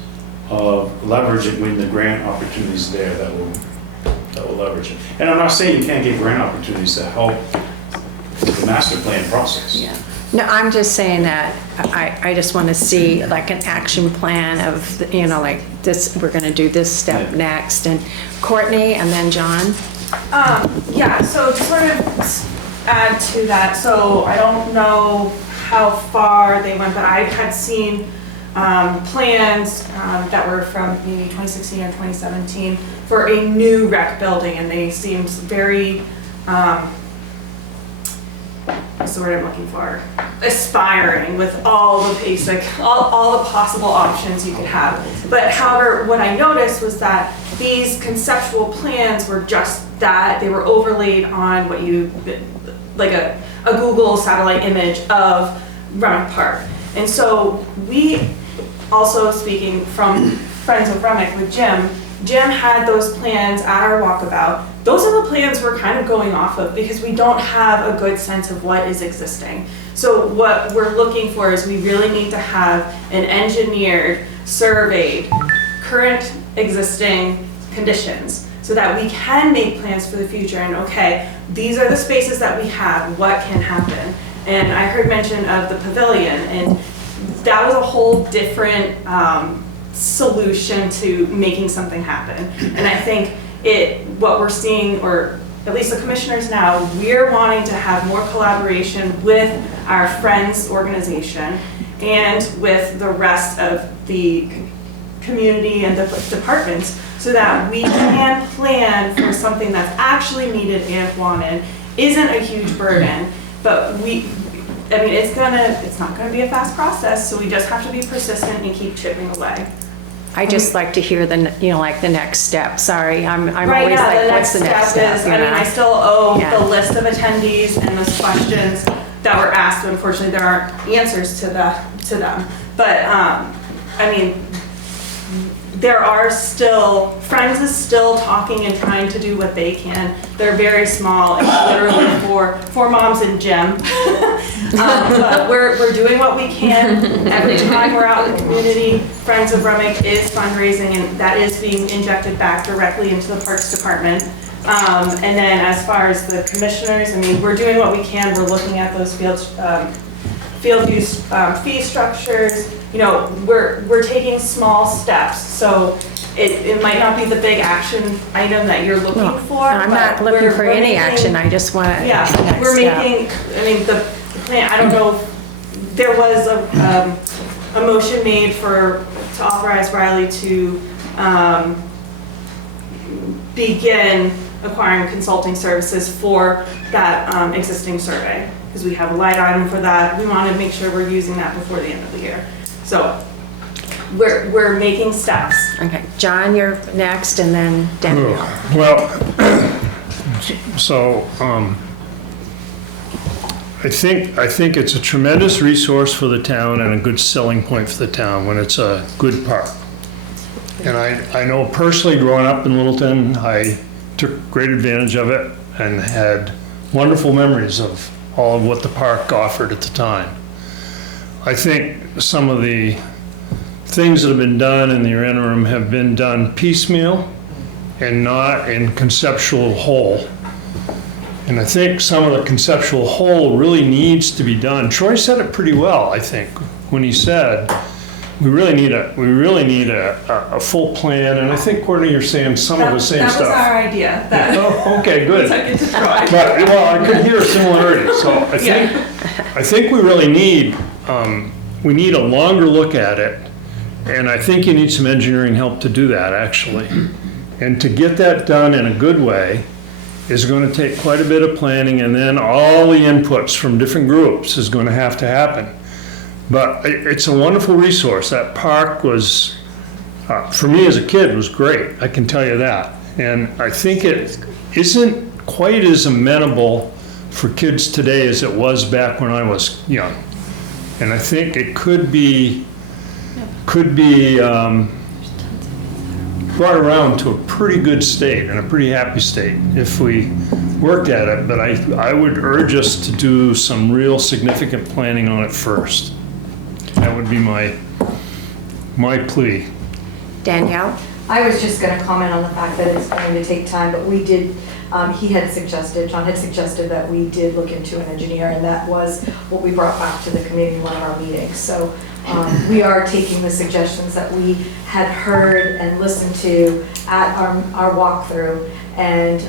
of leveraging when the grant opportunities there that will leverage it. And I'm not saying you can't get grant opportunities that help the master plan process. Yeah. No, I'm just saying that I just want to see like an action plan of, you know, like this, we're going to do this step Yeah. next. And Courtney and then John. Yeah, so to sort of add to that, so I don't know how far they went, but I had seen plans that were from maybe 2016 or 2017 for a new rec building, and they seemed very, what's the word I'm looking for? Aspiring with all the basic, all the possible options you could have. But however, what I noticed was that these conceptual plans were just that, they were overlaid on what you, like a Google satellite image of Remick Park. And so we, also speaking from Friends of Remick with Jim had those plans at our walkabout. Those are the plans we're kind of going off of because we don't have a good sense of what is existing. So what we're looking for is we really need to have an engineered, surveyed, current existing conditions so that we can make plans for the future and okay, these are the spaces that we have, what can happen? And I heard mention of the pavilion, and that was a whole different solution to making something happen. And I think what we're seeing, or at least the commissioners now, we're wanting to have more collaboration with our Friends organization and with the rest of the community and the departments so that we can plan for something that's actually needed and wanted, isn't a huge burden, but it's not gonna be a fast process, so we just have to be persistent and keep chipping away. I just like to hear the, you know, like the next step. Sorry, I'm Right always now, like, what's the next step? is, you I mean, know? I still owe Yeah. the list of attendees and those questions that were asked, but unfortunately there aren't answers to to them. But, I mean, there are still, Friends is still talking and trying to do what they can. They're very small, it's literally for moms and Jim. But we're doing what we can. Every time we're out in the community, Friends of Remick is fundraising, and that is being injected back directly into the Parks Department. And then as far as the commissioners, I mean, we're doing what we can. We're looking at those field use fee structures. You know, we're taking small steps. So it might not be the big action item that you're looking for. I'm not looking for any action, I just want to. Yeah, we're making, I mean, the plan, I don't know, there was a motion made to authorize Riley to begin acquiring consulting services for that existing survey, because we have a line item for that. We want to make sure we're using that before the end of the year. So we're making steps. Okay, John, you're next, and then Danielle. Well, so, I think it's a tremendous resource for the town and a good selling point for the town when it's a good park. And I know personally, growing up in Littleton, I took great advantage of it and had wonderful memories of all of what the park offered at the time. I think some of the things that have been done in the interim have been done piecemeal and not in conceptual whole. And I think some of the conceptual whole really needs to be done. Troy said it pretty well, I think, when he said, we really need a full plan. And I think, Courtney, you're saying some of the same stuff. That was our idea. Oh, okay, good. Took it to Troy. But, well, I could hear a similarity. So I think we really need, we need a longer look at it. And I think you need some engineering help to do that, actually. And to get that done in a good way is going to take quite a bit of planning, and then all the inputs from different groups is going to have to happen. But it's a wonderful resource. That park was, for me as a kid, was great. I can tell you that. And I think it isn't quite as amenable for kids today as it was back when I was young. And I think it could be brought around to a pretty good state and a pretty happy state if we worked at it. But I would urge us to do some real significant planning on it first. That would be my plea. Danielle? I was just going to comment on the fact that it's going to take time, but we did, John had suggested that we did look into an engineer, and that was what we brought back to the committee in one of our meetings. So we are taking the suggestions that we had heard and listened to at our walkthrough. And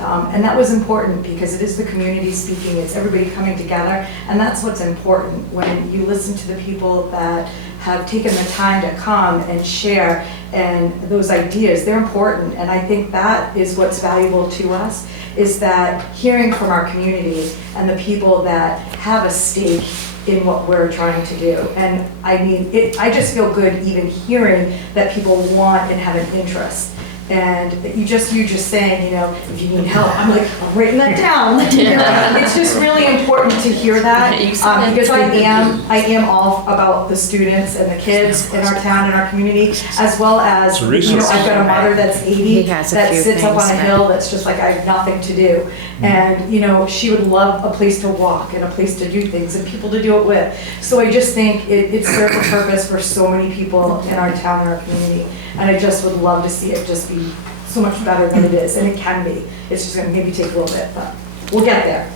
that was important because it is the community speaking, it's everybody coming together, and that's what's important when you listen to the people that have taken the time to come and share, and those ideas, they're important. And I think that is what's valuable to us, is that hearing from our community and the people that have a stake in what we're trying to do. And I mean, I just feel good even hearing that people want and have an interest. And you're just saying, you know, if you need help, I'm like, I'm writing that down. You know, it's just really important to hear that because I am all about the students and the kids in our town and our community, as well as, you know, I've got a mother that's 80 that sits up on a hill that's just like, I have nothing to do. And, you know, she would love a place to walk and a place to do things and people to do it with. So I just think it serves a purpose for so many people in our town and our community. And I just would love to see it just be so much better than it is, and it can be. It's just gonna maybe take a little bit, but we'll get there,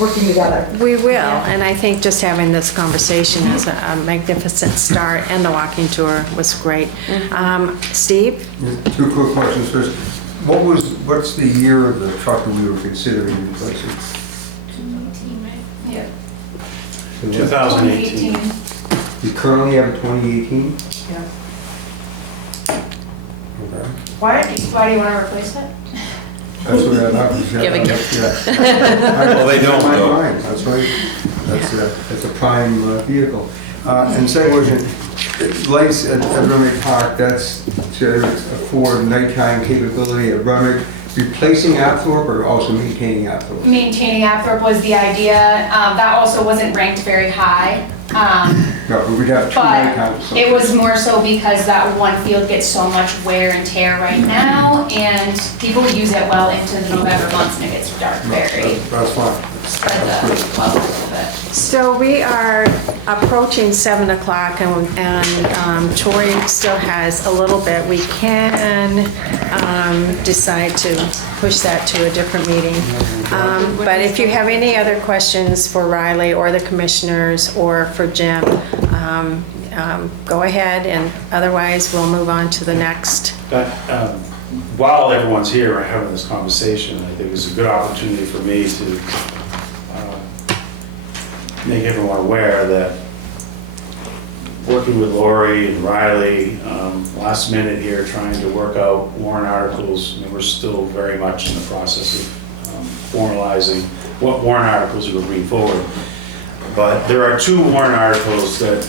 working together. We will, and I think just having this conversation is a magnificent start, and the walking tour was great. Steve? Two quick questions first. What's the year of the truck that we were considering replacing? 2018, right? Yeah. 2018. You currently have a 2018? Yeah. Okay. Why do you want to replace it? That's what I thought. Give a gift. Well, they don't, though. That's right. That's a prime vehicle. And second question, lights at Remick Park, that's for nighttime capability at Remick. Replacing Apthorpe or also maintaining Apthorpe? Maintaining Apthorpe was the idea. That also wasn't ranked very high No, but we'd have two night But houses. it was more so because that one field gets so much wear and tear right now, and people use it well into the November months, and it gets dark very, That's fine. spread the love a little bit. So we are approaching 7 o'clock and Troy still has a little bit. We can decide to push that to a different meeting. But if you have any other questions for Riley or the commissioners or for Jim, go ahead, and otherwise we'll move on to the next. While everyone's here and having this conversation, I think it's a good opportunity for me to make everyone aware that working with Lori and Riley, last minute here, trying to work out warrant articles, I mean, we're still very much in the process of formalizing what warrant articles are going forward. But there are 2 warrant articles that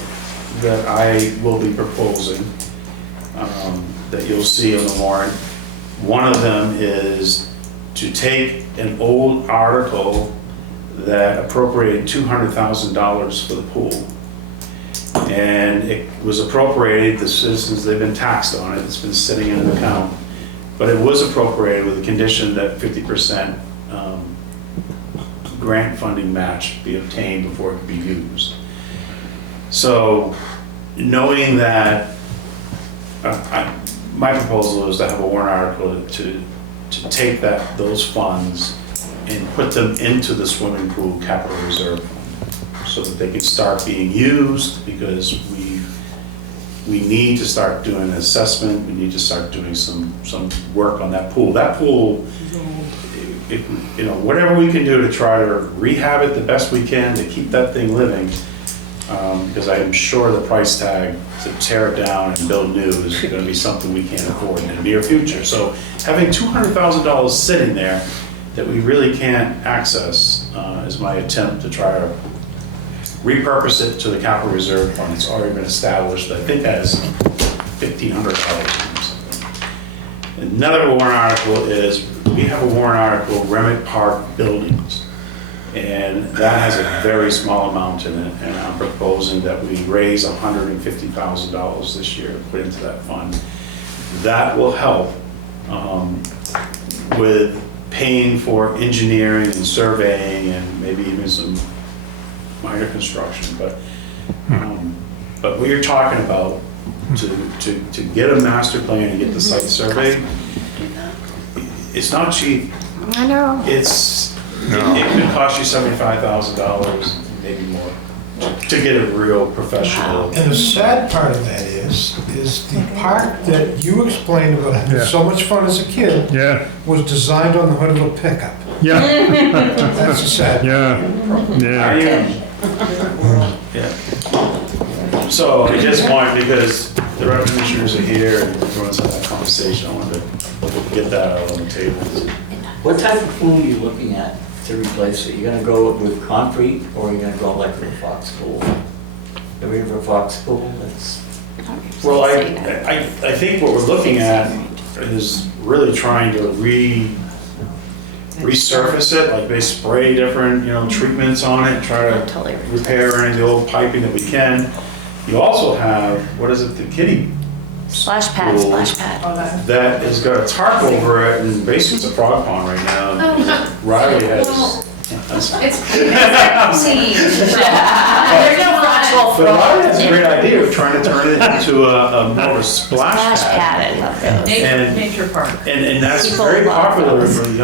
I will be proposing that you'll see on the warrant. One of them is to take an old article that appropriated $200,000 for the pool. And it was appropriated, the citizens, they've been taxed on it, it's been sitting in an account. But it was appropriated with the condition that 50% grant funding match be obtained before it could be used. So, knowing that, my proposal is to have a warrant article to take those funds and put them into the swimming pool capital reserve fund so that they can start being used, because we need to start doing an assessment, we need to start doing some work on that pool. That pool, whatever we can do to try to rehab it the best we can to keep that thing living, because I am sure the price tag to tear it down and build new is going to be something we can't afford in the near future. So having $200,000 sitting there that we really can't access is my attempt to try to repurpose it to the capital reserve fund. It's already been established. I think that is $1,500 or something. Another warrant article is, we have a warrant article, Remick Park Buildings. And that has a very small amount in it, and I'm proposing that we raise $150,000 this year to put into that fund. That will help with paying for engineering and surveying and maybe even some minor construction. But we are talking about to get a master plan and get the site surveyed. It's not cheap. I know. It could cost you $75,000, maybe more, to get a real professional. And the sad part of that is the park that you explained about having so much fun as a kid was designed on the hood of a pickup. Yeah. That's the sad. Yeah. So I just want, because the rec commissioners are here and everyone's had that conversation, I wanted to get that out on the table. What type of pool are you looking at to replace it? You're gonna go with concrete, or are you gonna go like with a Fox pool? The River Fox pool, that's... Well, I think what we're looking at is really trying to resurface it, like they spray different, treatments on it, try to repair any of the old piping that we can. You also have, what is it, the kiddie Splash pad, pool splash pad. that has got a tarp over it, and basically it's a frog pond right now. Riley has. It's clean. There's no fractional But Riley has a flow. great idea of trying to turn it into a more of a splash Splash pad. pad, I love those. Nature park. And that's People very love popular those. for real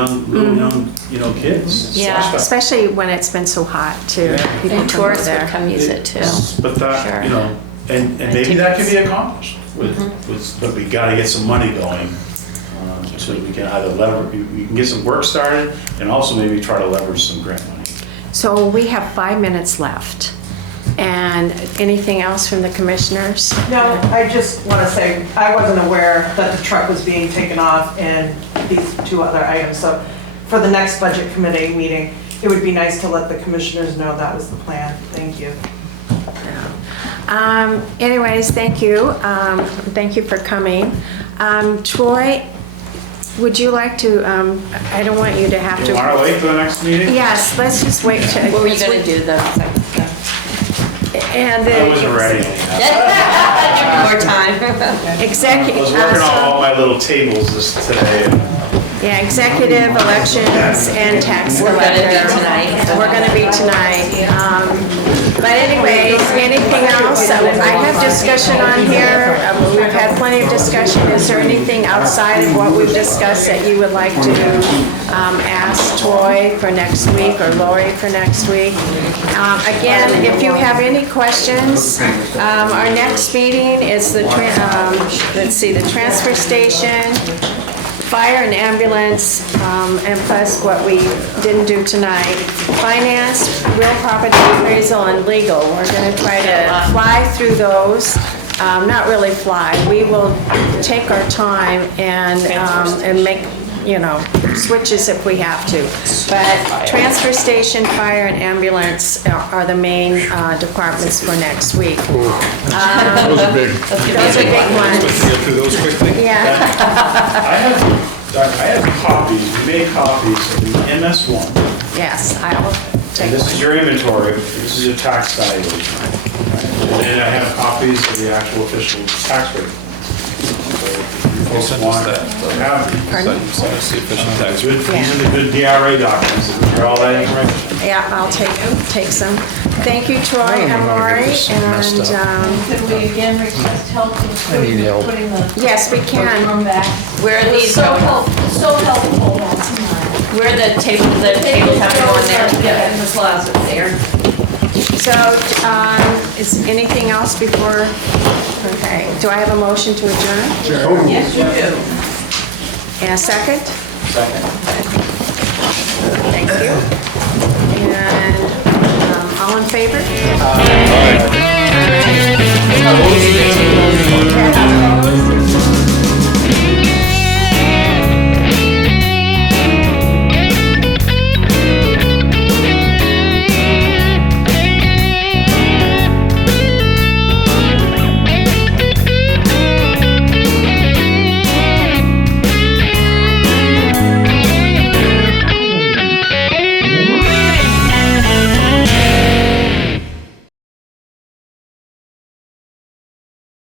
young, kids. Yeah, Splash pad. especially when it's been so hot too. People And come tourists over would there. come use it too. But that, Sure. and maybe that can be accomplished but we gotta get some money going. So we can either we can get some work started and also maybe try to leverage some grant money. So we have 5 minutes left. And anything else from the commissioners? No, I just want to say, I wasn't aware that the truck was being taken off and these 2 other items. So for the next budget committee meeting, it would be nice to let the commissioners know that was the plan. Thank you. Anyways, thank you. Thank you for coming. Troy, would you like to, I don't want you to have to. You wanna wait for the next meeting? Yes, let's just wait. What were you gonna do though? And I wasn't ready. Give me more time. I was working on all my little tables today. Executive, elections, and tax We're collector. gonna be tonight. We're gonna be tonight. But anyways, anything else? I have discussion on here. We've had plenty of discussion. Is there anything outside of what we've discussed that you would like to ask Troy for next week or Lori for next week? Again, if you have any questions, our next meeting is the, let's see, the transfer station, fire and ambulance, and plus what we didn't do tonight. Finance, real property appraisal, and legal. We're gonna try to fly through those. Not really fly. We will take our time and make, switches if we have to. But transfer station, fire, and ambulance are the main departments for next week. Those are big. Those are big ones. Get through those quickly? Yeah. I have copies, we made copies of the MS1. Yes, I'll take And this one. is your inventory, this is your tax valuation. And then I have copies of the actual official tax rate. So if you folks send us want that. to have these. Pardon? Send us the official tax Good- rate. These are the good DRA documents, that are all that information. Yeah, I'll take some. Thank you, Troy and Lori, and, Could we again request help need help. with putting the yes, we can. room back? Where are It was these so going? helpful that time. Where the tables have to go in there? Yeah, in the closet there. So, is anything else before, okay, do I have a motion to adjourn? Yes, you do. And a second? Second. Thank you. And, all in favor? Oh, these are the tables.